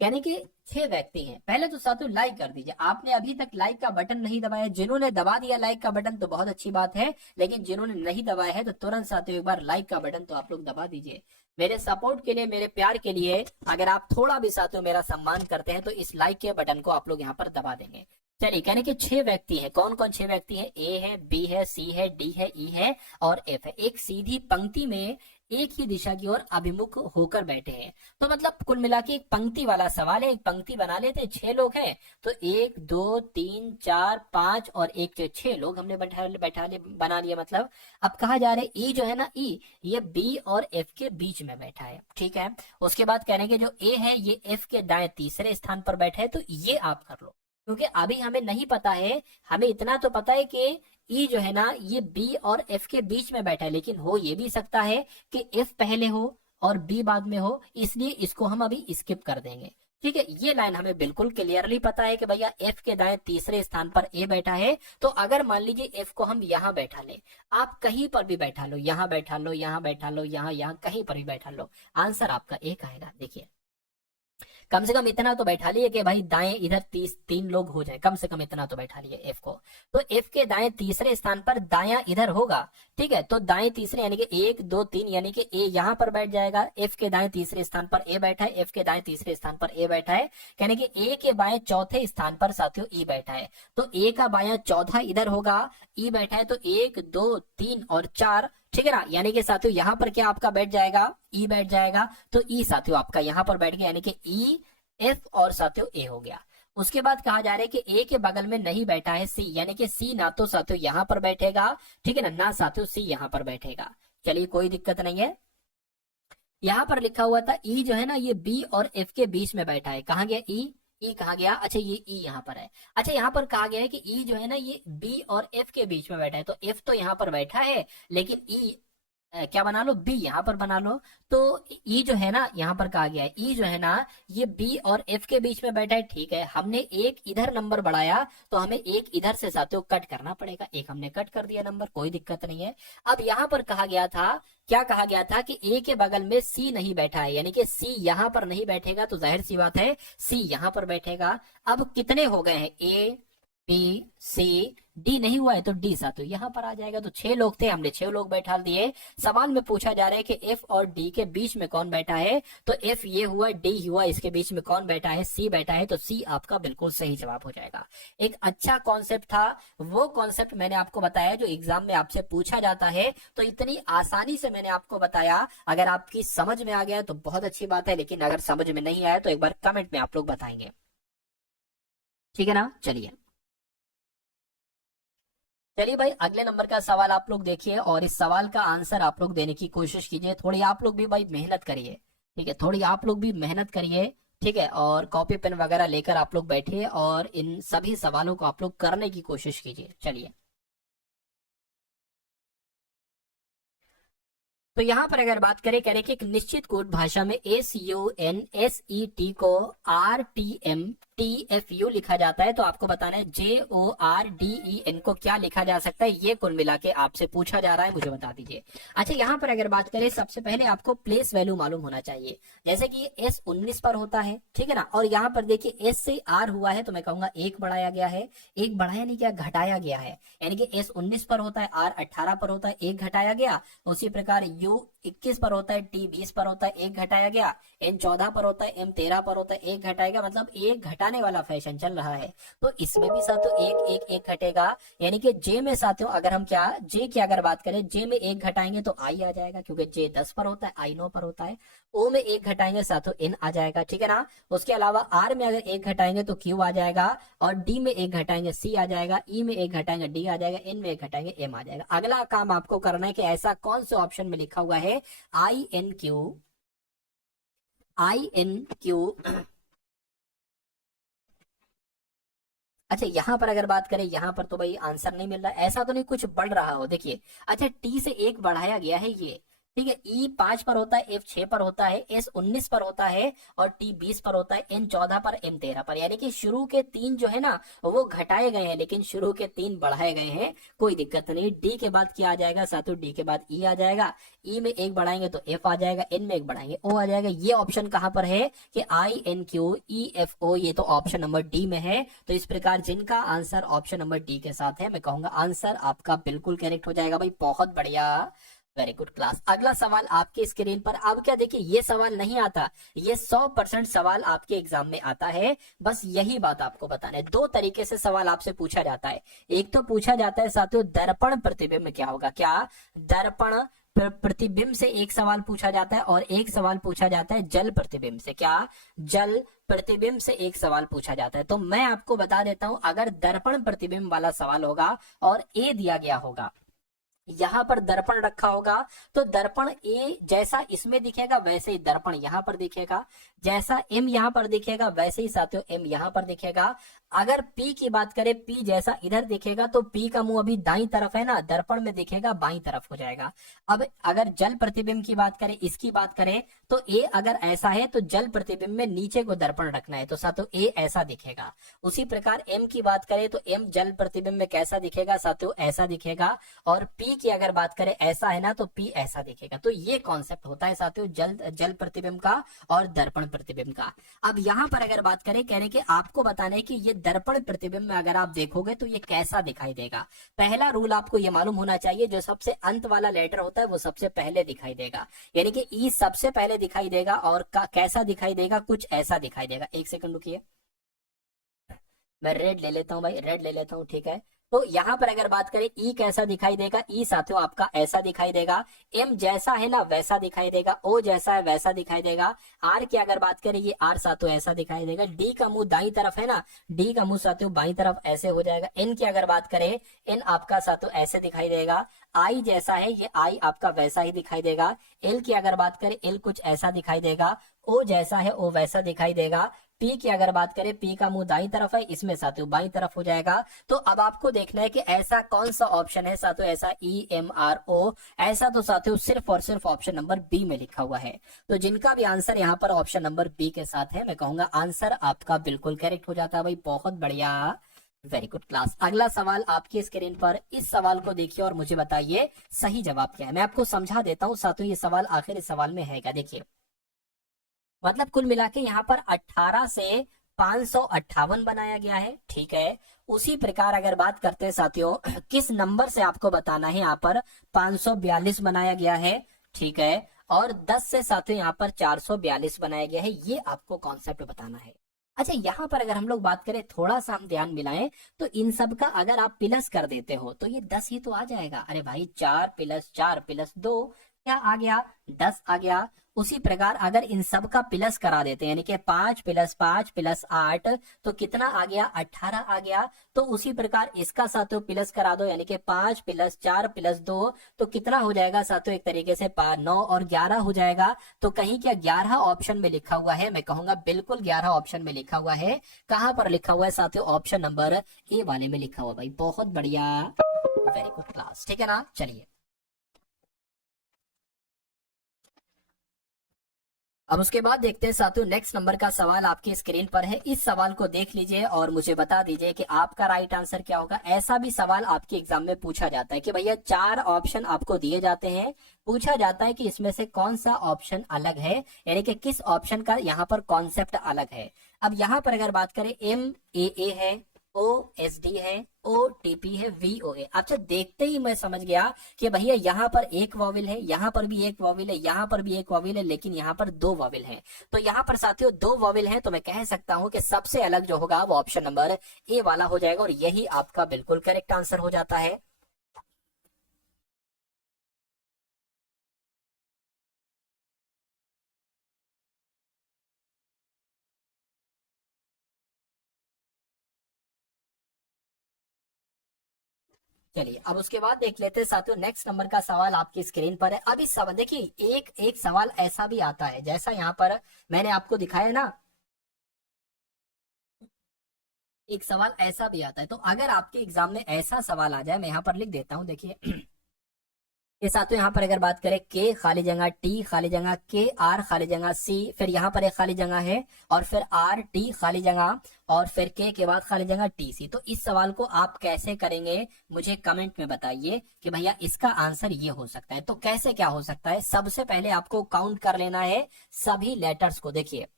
यानी कि 6 व्यक्ति हैं। पहले तो साथियों लाइक कर दीजिए। आपने अभी तक लाइक का बटन नहीं दबाया, जिन्होंने दबा दिया लाइक का बटन तो बहुत अच्छी बात है, लेकिन जिन्होंने नहीं दबाया है तो तुरंत साथियों एक बार लाइक का बटन तो आप लोग दबा दीजिए। मेरे सपोर्ट के लिए, मेरे प्यार के लिए, अगर आप थोड़ा भी साथियों मेरा सम्मान करते हैं तो इस लाइक के बटन को आप लोग यहाँ पर दबा देंगे। चलिए, कहने के 6 व्यक्ति हैं। कौन कौन 6 व्यक्ति हैं? ए है, बी है, सी है, डी है, ई है और एफ है। एक सीधी पंक्ति में एक ही दिशा की ओर अभिमुख होकर बैठे हैं। तो मतलब कुल मिला के एक पंक्ति वाला सवाल है। एक पंक्ति बना लेते हैं, 6 लोग हैं तो 1 2 3 4 5 और 1 से 6 लोग हमने बना लिया। मतलब अब कहा जा रहा है ई जो है ना, ई ये बी और एफ के बीच में बैठा है। ठीक है, उसके बाद कहने के जो ए है ये एफ के दाएं तीसरे स्थान पर बैठा है। तो ये आप कर लो, क्योंकि अभी हमें नहीं पता है। हमें इतना तो पता है कि ई जो है ना ये बी और एफ के बीच में बैठा है, लेकिन हो ये भी सकता है कि एफ पहले हो और बी बाद में हो, इसलिए इसको हम अभी स्किप कर देंगे। ठीक है, ये लाइन हमें बिल्कुल क्लियरली पता है कि भैया एफ के दाएं तीसरे स्थान पर ए बैठा है। तो अगर मान लीजिए एफ को हम यहाँ बैठा ले, आप कहीं पर भी बैठा लो, यहाँ बैठा लो, यहाँ बैठा लो, यहाँ कहीं पर भी बैठा लो, आंसर आपका एक आएगा। देखिए कम से कम इतना तो बैठा लिए कि भाई दाएं इधर 3 लोग हो जाए, कम से कम इतना तो बैठा लिए एफ को। तो एफ के दाएं तीसरे स्थान पर दायां इधर होगा। ठीक है, तो दाएं तीसरे यानी कि 1 2 3 यानी कि ए यहाँ पर बैठ जाएगा। एफ के दाएं तीसरे स्थान पर ए बैठा है, एफ के दाएं तीसरे स्थान पर ए बैठा है, यानी कि ए के बाएं चौथे स्थान पर साथियों ई बैठा है। तो ए का बायां चौथा इधर होगा, ई बैठा है, तो 1 2 3 और 4। ठीक है ना, यानी कि साथियों यहाँ पर क्या आपका बैठ जाएगा? ई बैठ जाएगा। तो ई साथियों आपका यहाँ पर बैठ गया, यानी कि ई एफ और साथियों ए हो गया। उसके बाद कहा जा रहा है कि ए के बगल में नहीं बैठा है सी, यानी कि सी ना तो साथियों यहाँ पर बैठेगा, ठीक है ना साथियों सी यहाँ पर बैठेगा। चलिए कोई दिक्कत नहीं है। यहाँ पर लिखा हुआ था ई जो है ना ये बी और एफ के बीच में बैठा है। कहाँ गया ई? ई कहाँ गया? अच्छा ये ई यहाँ पर है। अच्छा यहाँ पर कहा गया है कि ई जो है ना ये बी और एफ के बीच में बैठा है। तो एफ तो यहाँ पर बैठा है, लेकिन ई क्या बना लो? बी यहाँ पर बना लो। तो ई जो है ना यहाँ पर कहा गया है ई जो है ना ये बी और एफ के बीच में बैठा है। ठीक है, हमने एक इधर नंबर बढ़ाया तो हमें एक इधर से साथियों कट करना पड़ेगा। एक हमने कट कर दिया नंबर, कोई दिक्कत नहीं है। अब यहाँ पर कहा गया था, क्या कहा गया था कि ए के बगल में सी नहीं बैठा है, यानी कि सी यहाँ पर नहीं बैठेगा, तो जाहिर सी बात है सी यहाँ पर बैठेगा। अब कितने हो गए हैं? ए बी सी डी नहीं हुआ है तो डी साथियों यहाँ पर आ जाएगा। तो 6 लोग थे, हमने 6 लोग बैठा दिए। सवाल में पूछा जा रहा है कि एफ और डी के बीच में कौन बैठा है, तो एफ ये हुआ, डी हुआ, इसके बीच में कौन बैठा है, सी बैठा है, तो सी आपका बिल्कुल सही जवाब हो जाएगा। एक अच्छा कॉन्सेप्ट था, वो कॉन्सेप्ट मैंने आपको बताया जो एग्जाम में आपसे पूछा जाता है, तो इतनी आसानी से मैंने आपको बताया। अगर आपकी समझ में आ गया तो बहुत अच्छी बात है, लेकिन अगर समझ में नहीं आया तो एक बार कमेंट में आप लोग बताएंगे, ठीक है ना। चलिए चलिए भाई, अगले नंबर का सवाल आप लोग देखिए और इस सवाल का आंसर आप लोग देने की कोशिश कीजिए। थोड़ी आप लोग भी भाई मेहनत करिए, ठीक है, थोड़ी आप लोग भी मेहनत करिए, ठीक है, और कॉपी पेन वगैरह लेकर आप लोग बैठिए और इन सभी सवालों को आप लोग करने की कोशिश कीजिए। चलिए, तो यहाँ पर अगर बात करें, कह रहे कि एक निश्चित कोड भाषा में SUNSET को RTMTFU लिखा जाता है, तो आपको बताना है JORDEN को क्या लिखा जा सकता है, ये कुल मिला के आपसे पूछा जा रहा है, मुझे बता दीजिए। अच्छा, यहाँ पर अगर बात करें, सबसे पहले आपको प्लेस वैल्यू मालूम होना चाहिए। जैसे कि S19 पर होता है, ठीक है ना, और यहाँ पर देखिए S से R हुआ है, तो मैं कहूंगा 1 बढ़ाया गया है, 1 बढ़ाया नहीं क्या, घटाया गया है, यानी कि S19 पर होता है, R18 पर होता है, 1 घटाया गया। उसी प्रकार U21 पर होता है, T20 पर होता है, 1 घटाया गया, N14 पर होता है, M13 पर होता है, 1 घटाया गया, मतलब 1 घटाने वाला फैशन चल रहा है। तो इसमें भी साथियों 1 घटेगा, यानी कि J में साथियों अगर हम क्या J की अगर बात करें, J में 1 घटाएंगे तो I आ जाएगा, क्योंकि J 10 पर होता है, I 9 पर होता है। O में 1 घटाएंगे साथियों N आ जाएगा, ठीक है ना। उसके अलावा R में अगर 1 घटाएंगे तो Q आ जाएगा, और D में 1 घटाएंगे C आ जाएगा, E में 1 घटाएंगे D आ जाएगा, N में 1 घटाएंगे M आ जाएगा। अगला काम आपको करना है कि ऐसा कौन से ऑप्शन में लिखा हुआ है INQ। अच्छा, यहां पर अगर बात करें, यहां पर तो भाई आंसर नहीं मिल रहा, ऐसा तो नहीं कुछ बढ़ रहा हो, देखिए। अच्छा, T से 1 बढ़ाया गया है ये, ठीक है, E 5 पर होता है, F 6 पर होता है, S 19 पर होता है, और T 20 पर होता है, N 14 पर, M 13 पर, यानी कि शुरू के 3 जो है ना वो घटाए गए हैं, लेकिन शुरू के 3 बढ़ाए गए हैं, कोई दिक्कत नहीं। D के बाद क्या आ जाएगा साथियों, D के बाद E आ जाएगा, E में 1 बढ़ाएंगे तो F आ जाएगा, N में 1 बढ़ाएंगे O आ जाएगा। ये ऑप्शन कहां पर है कि INQEFO, ये तो ऑप्शन नंबर D में है। तो इस प्रकार जिनका आंसर ऑप्शन नंबर D के साथ है, मैं कहूंगा आंसर आपका बिल्कुल करेक्ट हो जाएगा भाई, बहुत बढ़िया, वेरी गुड क्लास। अगला सवाल आपके स्क्रीन पर। अब क्या देखिए, ये सवाल नहीं आता, ये 100% सवाल आपके एग्जाम में आता है, बस यही बात आपको बताना है। 2 तरीके से सवाल आपसे पूछा जाता है। एक तो पूछा जाता है साथियों दर्पण प्रतिबिंब क्या होगा, क्या दर्पण प्रतिबिंब से एक सवाल पूछा जाता है, और एक सवाल पूछा जाता है जल प्रतिबिंब से, क्या जल प्रतिबिंब से एक सवाल पूछा जाता है। तो मैं आपको बता देता हूं, अगर दर्पण प्रतिबिंब वाला सवाल होगा और ए दिया गया होगा, यहां पर दर्पण रखा होगा, तो दर्पण ए जैसा इसमें दिखेगा वैसे ही दर्पण यहां पर दिखेगा, जैसा एम यहां पर दिखेगा वैसे ही साथियों एम यहां पर दिखेगा। अगर पी की बात करें, पी जैसा इधर दिखेगा, तो पी का मुंह अभी दाईं तरफ है ना, दर्पण में दिखेगा बाईं तरफ हो जाएगा। अब अगर जल प्रतिबिंब की बात करें, इसकी बात करें, तो ए अगर ऐसा है तो जल प्रतिबिंब में नीचे को दर्पण रखना है, तो साथियों ए ऐसा दिखेगा। उसी प्रकार एम की बात करें तो एम जल प्रतिबिंब में कैसा दिखेगा साथियों, ऐसा दिखेगा। और पी की अगर बात करें, ऐसा है ना, तो पी ऐसा दिखेगा। तो ये कॉन्सेप्ट होता है साथियों जल प्रतिबिंब का और दर्पण प्रतिबिंब का। अब यहां पर अगर बात करें, कहने के आपको बताना है कि ये दर्पण प्रतिबिंब में अगर आप देखोगे तो ये कैसा दिखाई देगा। पहला रूल आपको ये मालूम होना चाहिए, जो सबसे अंत वाला लेटर होता है वो सबसे पहले दिखाई देगा, यानी कि ई सबसे पहले दिखाई देगा, और कैसा दिखाई देगा, कुछ ऐसा दिखाई देगा। एक सेकंड रुकिए, मैं रेड ले लेता हूं भाई, रेड ले लेता हूं, ठीक है। तो यहां पर अगर बात करें, ई कैसा दिखाई देगा, ई साथियों आपका ऐसा दिखाई देगा। एम जैसा है ना वैसा दिखाई देगा, ओ जैसा है वैसा दिखाई देगा। आर की अगर बात करें, ये आर साथियों ऐसा दिखाई देगा। डी का मुंह दाईं तरफ है ना, डी का मुंह साथियों बाईं तरफ ऐसे हो जाएगा। एन की अगर बात करें, एन आपका साथियों ऐसे दिखाई देगा। आई जैसा है, ये आई आपका वैसा ही दिखाई देगा। एल की अगर बात करें, एल कुछ ऐसा दिखाई देगा। ओ जैसा है, ओ वैसा दिखाई देगा। पी की अगर बात करें, पी का मुंह दाईं तरफ है, इसमें साथियों बाईं तरफ हो जाएगा। तो अब आपको देखना है कि ऐसा कौन सा ऑप्शन है साथियों, ऐसा EMRO, ऐसा तो साथियों सिर्फ और सिर्फ ऑप्शन नंबर बी में लिखा हुआ है। तो जिनका भी आंसर यहाँ पर ऑप्शन नंबर बी के साथ है, मैं कहूंगा आंसर आपका बिल्कुल करेक्ट हो जाता है भाई, बहुत बढ़िया, वेरी गुड क्लास। अगला सवाल आपकी स्क्रीन पर, इस सवाल को देखिए और मुझे बताइए सही जवाब क्या है। मैं आपको समझा देता हूँ साथियों, ये सवाल आखिर इस सवाल में है क्या। देखिए, मतलब कुल मिला के यहाँ पर 18 से 558 बनाया गया है, ठीक है। उसी प्रकार अगर बात करते हैं साथियों किस नंबर से आपको बताना है, यहाँ पर 542 बनाया गया है, ठीक है। और 10 से साथियों यहाँ पर 442 बनाया गया है, ये आपको कॉन्सेप्ट बताना है। अच्छा, यहाँ पर अगर हम लोग बात करें, थोड़ा सा हम ध्यान मिलाएं, तो इन सब का अगर आप प्लस कर देते हो तो ये 10 ही तो आ जाएगा। अरे भाई 4 + 4 + 2 क्या आ गया, 10 आ गया। उसी प्रकार अगर इन सब का प्लस करा देते हैं, यानी कि 5 + 5 + 8 तो कितना आ गया, 18 आ गया। तो उसी प्रकार इसका साथियों प्लस करा दो, यानी कि 5 + 4 + 2 तो कितना हो जाएगा साथियों, एक तरीके से 9 और 11 हो जाएगा। तो कहीं क्या 11 ऑप्शन में लिखा हुआ है, मैं कहूंगा बिल्कुल 11 ऑप्शन में लिखा हुआ है। कहां पर लिखा हुआ है साथियों, ऑप्शन नंबर ए वाले में लिखा हुआ। भाई बहुत बढ़िया, वेरी गुड क्लास, ठीक है ना। चलिए अब उसके बाद देखते हैं साथियों, नेक्स्ट नंबर का सवाल आपकी स्क्रीन पर है। इस सवाल को देख लीजिए और मुझे बता दीजिए कि आपका राइट आंसर क्या होगा। ऐसा भी सवाल आपके एग्जाम में पूछा जाता है कि भैया 4 ऑप्शन आपको दिए जाते हैं, पूछा जाता है कि इसमें से कौन सा ऑप्शन अलग है, यानी कि किस ऑप्शन का यहाँ पर कॉन्सेप्ट अलग है। अब यहाँ पर अगर बात करें, MAA है, OSD है, OTP है, VOA। अच्छा, देखते ही मैं समझ गया कि भैया यहाँ पर एक वॉवेल है, यहाँ पर भी एक वॉवेल है, यहाँ पर भी एक वॉवेल है, लेकिन यहाँ पर 2 वॉवेल है। तो यहाँ पर साथियों 2 वॉवेल है, तो मैं कह सकता हूँ कि सबसे अलग जो होगा वो ऑप्शन नंबर ए वाला हो जाएगा, और यही आपका बिल्कुल करेक्ट आंसर हो जाता है। चलिए अब उसके बाद देख लेते हैं साथियों, नेक्स्ट नंबर का सवाल आपकी स्क्रीन पर है। अब इस सवाल देखिए, एक एक सवाल ऐसा भी आता है जैसा यहाँ पर मैंने आपको दिखाया ना, एक सवाल ऐसा भी आता है। तो अगर आपके एग्जाम में ऐसा सवाल आ जाए, मैं यहाँ पर लिख देता हूँ, देखिए के साथियों यहाँ पर अगर बात करें, के खाली जगह टी खाली जगह के आर खाली जगह सी, फिर यहाँ पर एक खाली जगह है, और फिर आर टी खाली जगह, और फिर के बाद खाली जगह टी सी। तो इस सवाल को आप कैसे करेंगे, मुझे कमेंट में बताइए कि भैया इसका आंसर ये हो सकता है। तो कैसे क्या हो सकता है, सबसे पहले आपको काउंट कर लेना है सभी लेटर्स को। देखिए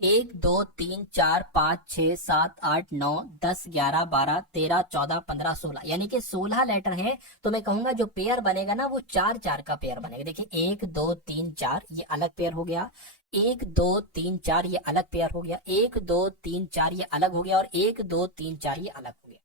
1 2 3 4 5 6 7 8 9 10 11 12 13 14 15 16, यानी कि 16 लेटर है। तो मैं कहूंगा जो पेयर बनेगा ना वो 4 4 का पेयर बनेगा। देखिए 1 2 3 4 ये अलग पेयर हो गया, 1 2 3 4 ये अलग पेयर हो गया, 1 2 3 4 ये अलग हो गया, और 1 2 3 4 ये अलग हो गया।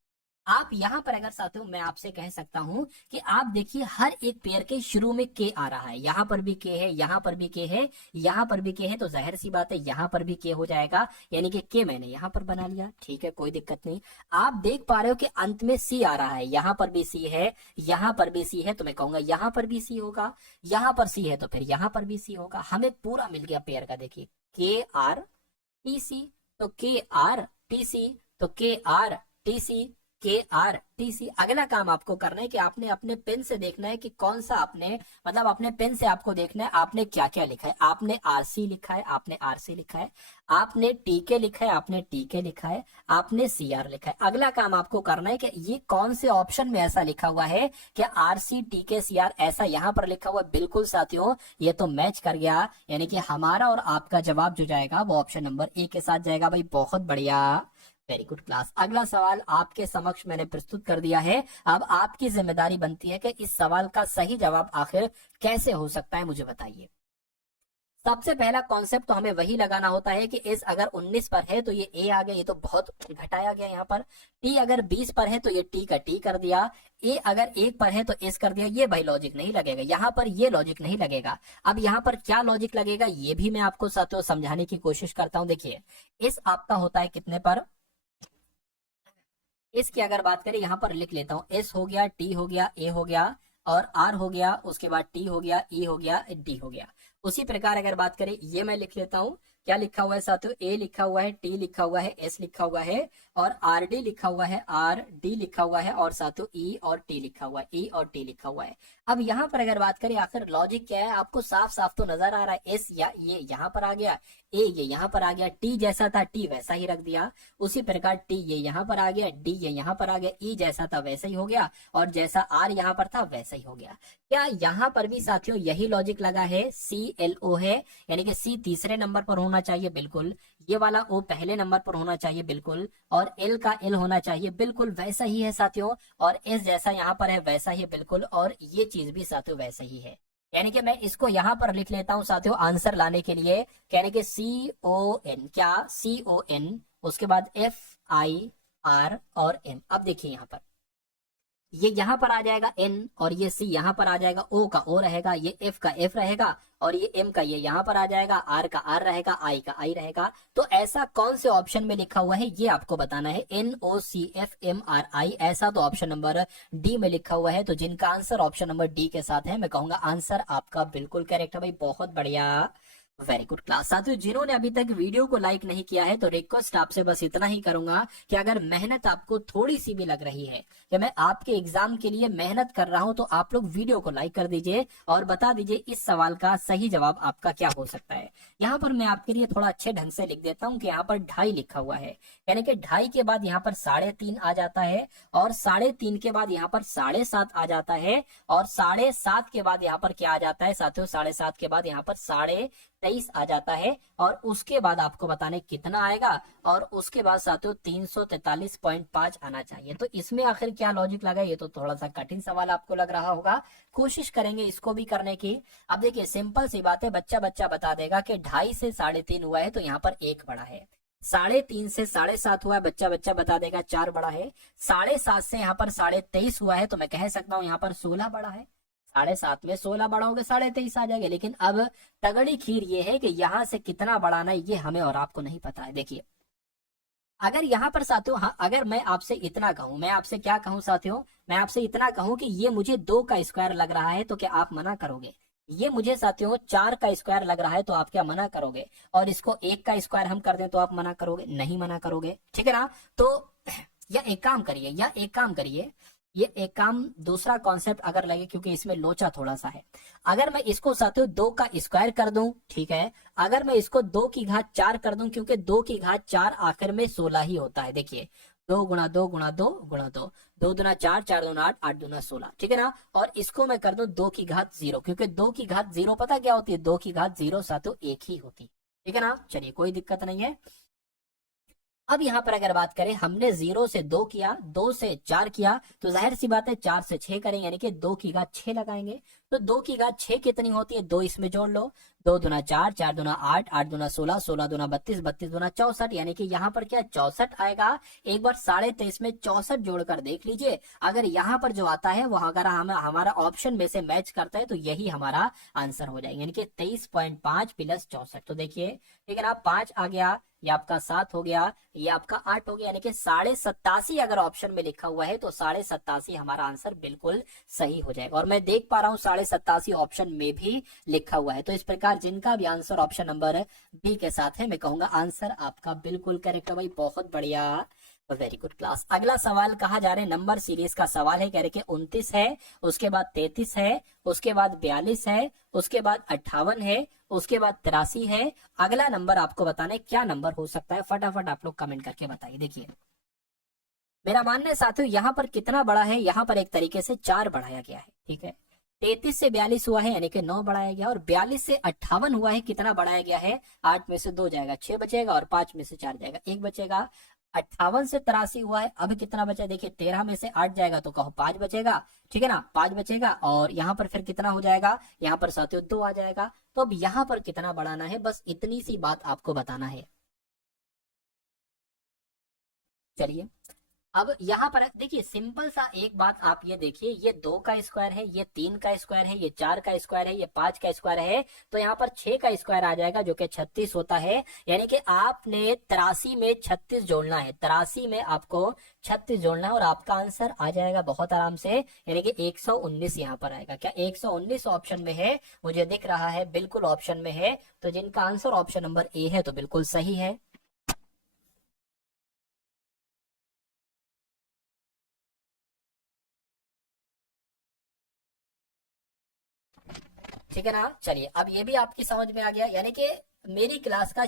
आप यहाँ पर अगर साथियों मैं आपसे कह सकता हूं कि आप देखिए हर एक पेयर के शुरू में के आ रहा है, यहाँ पर भी के है, यहाँ पर भी के है, यहाँ पर भी के है, तो जाहिर सी बात है यहाँ पर भी के हो जाएगा, यानी कि के मैंने यहाँ पर बना लिया, ठीक है, कोई दिक्कत नहीं। आप देख पा रहे हो कि अंत में सी आ रहा है, यहाँ पर भी सी है, यहाँ पर भी सी है, तो मैं कहूंगा यहाँ पर भी सी होगा, यहाँ पर सी है तो फिर यहाँ पर भी सी होगा। हमें पूरा मिल गया पेयर का। देखिए KRTC, तो KRTC, तो KRTC, KRTC। अगला काम आपको करना है कि आपने अपने पेन से देखना है कि कौन सा आपने, मतलब अपने पेन से आपको देखना है आपने क्या क्या लिखा है। आपने RC लिखा है, आपने RC लिखा है, आपने TK लिखा है, आपने TK लिखा है, आपने CR लिखा है। अगला काम आपको करना है कि ये कौन से ऑप्शन में ऐसा लिखा हुआ है कि RC TK CR ऐसा यहाँ पर लिखा हुआ है। बिल्कुल साथियों ये तो मैच कर गया, यानी कि हमारा और आपका जवाब जो जाएगा वो ऑप्शन नंबर ए के साथ जाएगा। भाई बहुत बढ़िया, वेरी गुड क्लास। अगला सवाल आपके समक्ष मैंने प्रस्तुत कर दिया है। अब आपकी जिम्मेदारी बनती है कि इस सवाल का सही जवाब आखिर कैसे हो सकता है, मुझे बताइए। सबसे पहला कॉन्सेप्ट तो हमें वही लगाना होता है कि एस अगर 19 पर है तो ये ए आ गया, ये तो बहुत घटाया गया यहाँ पर। टी अगर 20 पर है तो ये टी का टी कर दिया, ए अगर 1 पर है तो एस कर दिया। ये भाई लॉजिक नहीं लगेगा, यहाँ पर ये लॉजिक नहीं लगेगा। अब यहाँ पर क्या लॉजिक लगेगा ये भी मैं आपको साथियों समझाने की कोशिश करता हूँ। देखिए एस आपका होता है कितने पर, इसकी अगर बात करें यहाँ पर लिख लेता हूँ, एस हो गया, टी हो गया, ए हो गया, और आर हो गया, उसके बाद टी हो गया, ई हो गया, डी हो गया। उसी प्रकार अगर बात करें ये मैं लिख लेता हूँ, क्या लिखा हुआ है साथियों, ए लिखा हुआ है, टी लिखा हुआ है, एस लिखा हुआ है, और आर डी लिखा हुआ है, आर डी लिखा हुआ है, और साथियों ई और टी लिखा हुआ है, ई और टी लिखा हुआ है। अब यहाँ पर अगर बात करें आखिर लॉजिक क्या है, आपको साफ साफ तो नजर आ रहा है। एस या ये यहाँ पर आ गया, ए ये यहाँ पर आ गया, टी जैसा था टी वैसा ही रख दिया, उसी प्रकार टी ये यहाँ पर आ गया, डी ये यहाँ पर आ गया, ई जैसा था वैसा ही हो गया, और जैसा आर यहाँ पर था वैसा ही हो गया। क्या यहाँ पर भी साथियों यही लॉजिक लगा है, CLO है, यानी कि सी तीसरे नंबर पर होना चाहिए। बिल्कुल ये वाला ओ पहले नंबर पर होना चाहिए बिल्कुल, और एल का एल होना चाहिए बिल्कुल वैसा ही है साथियों, और एस जैसा यहाँ पर है वैसा ही बिल्कुल, और ये चीज भी साथियों वैसा ही है। यानी कि मैं इसको यहाँ पर लिख लेता हूँ साथियों आंसर लाने के लिए, यानी कि CON, क्या CON, उसके बाद FIR और N। अब देखिए यहाँ पर ये यहाँ पर आ जाएगा N, और ये C यहाँ पर आ जाएगा, O का O रहेगा, ये F का F रहेगा, और ये M का ये यहाँ पर आ जाएगा, R का R रहेगा, I का I रहेगा। तो ऐसा कौन से ऑप्शन में लिखा हुआ है ये आपको बताना है, NOCFMRI, ऐसा तो ऑप्शन नंबर डी में लिखा हुआ है। तो जिनका आंसर ऑप्शन नंबर डी के साथ है, मैं कहूंगा आंसर आपका बिल्कुल करेक्ट है भाई, बहुत बढ़िया, वेरी गुड क्लास। साथियों जिन्होंने अभी तक वीडियो को लाइक नहीं किया है तो रिक्वेस्ट आपसे बस इतना ही करूंगा कि अगर मेहनत आपको थोड़ी सी भी लग रही है कि मैं आपके एग्जाम के लिए मेहनत कर रहा हूं, तो आप लोग वीडियो को लाइक कर दीजिए और बता दीजिए इस सवाल का सही जवाब आपका क्या हो सकता है। यहाँ पर मैं आपके लिए थोड़ा अच्छे ढंग से लिख देता हूँ कि यहाँ पर 2.5 लिखा हुआ है, यानी कि 2.5 के बाद यहाँ पर 3.5 आ जाता है, और 3.5 के बाद यहाँ पर 7.5 आ जाता है, और 7.5 के बाद यहाँ पर क्या आ जाता है साथियों, 7.5 के बाद यहाँ पर 23.5 आ जाता है, और उसके बाद आपको बताने कितना आएगा, और उसके बाद साथियों 343.5 आना चाहिए। तो इसमें आखिर क्या लॉजिक लगा, ये तो थोड़ा सा कठिन सवाल आपको लग रहा होगा, कोशिश करेंगे इसको भी करने की। अब देखिए सिंपल सी बात है, बच्चा बच्चा बता देगा कि 2.5 से 3.5 हुआ है तो यहाँ पर 1 बड़ा है, 3.5 से 7.5 हुआ है, बच्चा बच्चा बता देगा 4 बड़ा है, 7.5 से यहाँ पर 23.5 हुआ है तो मैं कह सकता हूँ यहाँ पर 16 बड़ा है, 7.5 में 16 बड़ा हो गया, 23.5 आ जाएगा। लेकिन अब तगड़ी खीर ये है कि यहाँ से कितना बढ़ाना है ये हमें और आपको नहीं पता है। देखिए अगर यहाँ पर साथियों, हाँ अगर मैं आपसे इतना कहूं, मैं आपसे क्या कहूं साथियों, मैं आपसे इतना कहूं कि ये मुझे 2 का स्क्वायर लग रहा है तो क्या आप मना करोगे? ये मुझे साथियों 4 का स्क्वायर लग रहा है तो आप क्या मना करोगे? और इसको 1 का स्क्वायर हम कर दें तो आप मना करोगे? नहीं मना करोगे, ठीक है ना। तो या एक काम करिए, ये एक काम दूसरा कॉन्सेप्ट अगर लगे, क्योंकि इसमें लोचा थोड़ा सा है, अगर मैं इसको साथियों 2 का स्क्वायर कर दूं, ठीक है, अगर मैं इसको 2 की घात 4 कर दूं, क्योंकि 2 की घात 4 आखिर में 16 ही होता है। देखिए 2 गुणा 2 गुणा 2 गुणा 2, 2 दूना 4, 4 दूना 8, 8 दूना 16, ठीक है ना। और इसको मैं कर दूं 2 की घात 0, क्योंकि 2 की घात 0 पता क्या होती है, 2 की घात 0 साथियों 1 ही होती है, ठीक है ना। चलिए कोई दिक्कत नहीं है। अब यहाँ पर अगर बात करें, हमने 0 से 2 किया, 2 से 4 किया, तो जाहिर सी बात है 4 से 6 करेंगे, यानी कि 2 की घात 6 लगाएंगे। तो 2 की घात 6 कितनी होती है, 2 इसमें जोड़ लो, 2 दूना 4, 4 दूना 8, 8 दूना 16, 16 दूना 32, 32 दूना 64, यानी कि यहाँ पर क्या 64 आएगा। एक बार 23.5 में 64 जोड़कर देख लीजिए, अगर यहाँ पर जो आता है वो अगर हमारा ऑप्शन में से मैच करता है तो यही हमारा आंसर हो जाएगा, यानी कि 23.5 प्लस 64। तो देखिए ठीक है ना, 5 आ गया, ये आपका 7 हो गया, ये आपका 8 हो गया, यानी कि 87.5 अगर ऑप्शन में लिखा हुआ है तो 87.5 हमारा आंसर बिल्कुल सही हो जाएगा। और मैं देख पा रहा हूँ 87.5 ऑप्शन में भी लिखा हुआ है। तो इस प्रकार जिनका भी आंसर ऑप्शन नंबर बी के साथ है, मैं कहूंगा आंसर आपका बिल्कुल करेक्ट है भाई, बहुत बढ़िया, वेरी गुड क्लास। अगला सवाल कहा जा रहे नंबर सीरीज का सवाल है, कह रहे कि 29 है, उसके बाद 33 है, उसके बाद 42 है, उसके बाद 58 है, उसके बाद 83 है। अगला नंबर आपको बताना है क्या नंबर हो सकता है, फटाफट आप लोग कमेंट करके बताइए। देखिए मेरा मानना है साथियों यहाँ पर कितना बड़ा है, यहाँ पर एक तरीके से 4 बढ़ाया गया है, ठीक है। 33 से 42 हुआ है यानी कि 9 बढ़ाया गया, और 42 से 58 हुआ है, कितना बढ़ाया गया है, 8 में से 2 जाएगा 6 बचेगा, और 5 में से 4 जाएगा 1 बचेगा। 58 से 83 हुआ है, अब कितना बचा, देखिए 13 में से 8 जाएगा तो कहो 5 बचेगा, ठीक है ना, 5 बचेगा, और यहाँ पर फिर कितना हो जाएगा, यहाँ पर साथियों 2 आ जाएगा। तो अब यहाँ पर कितना बढ़ाना है, बस इतनी सी बात आपको बताना है। चलिए अब यहाँ पर देखिए सिंपल सा एक बात आप ये देखिए, ये 2 का स्क्वायर है, ये 3 का स्क्वायर है, ये 4 का स्क्वायर है, ये 5 का स्क्वायर है, तो यहाँ पर 6 का स्क्वायर आ जाएगा जो कि 36 होता है। यानी कि आपने 83 में 36 जोड़ना है, 83 में आपको 36 जोड़ना है और आपका आंसर आ जाएगा बहुत आराम से, यानी कि 119 यहाँ पर आएगा। क्या 119 ऑप्शन में है, मुझे दिख रहा है बिल्कुल ऑप्शन में है। तो जिनका आंसर ऑप्शन नंबर ए है तो बिल्कुल सही है। ठीक है ना। चलिए अब ये भी आपकी समझ में आ गया, यानी कि मेरी क्लास का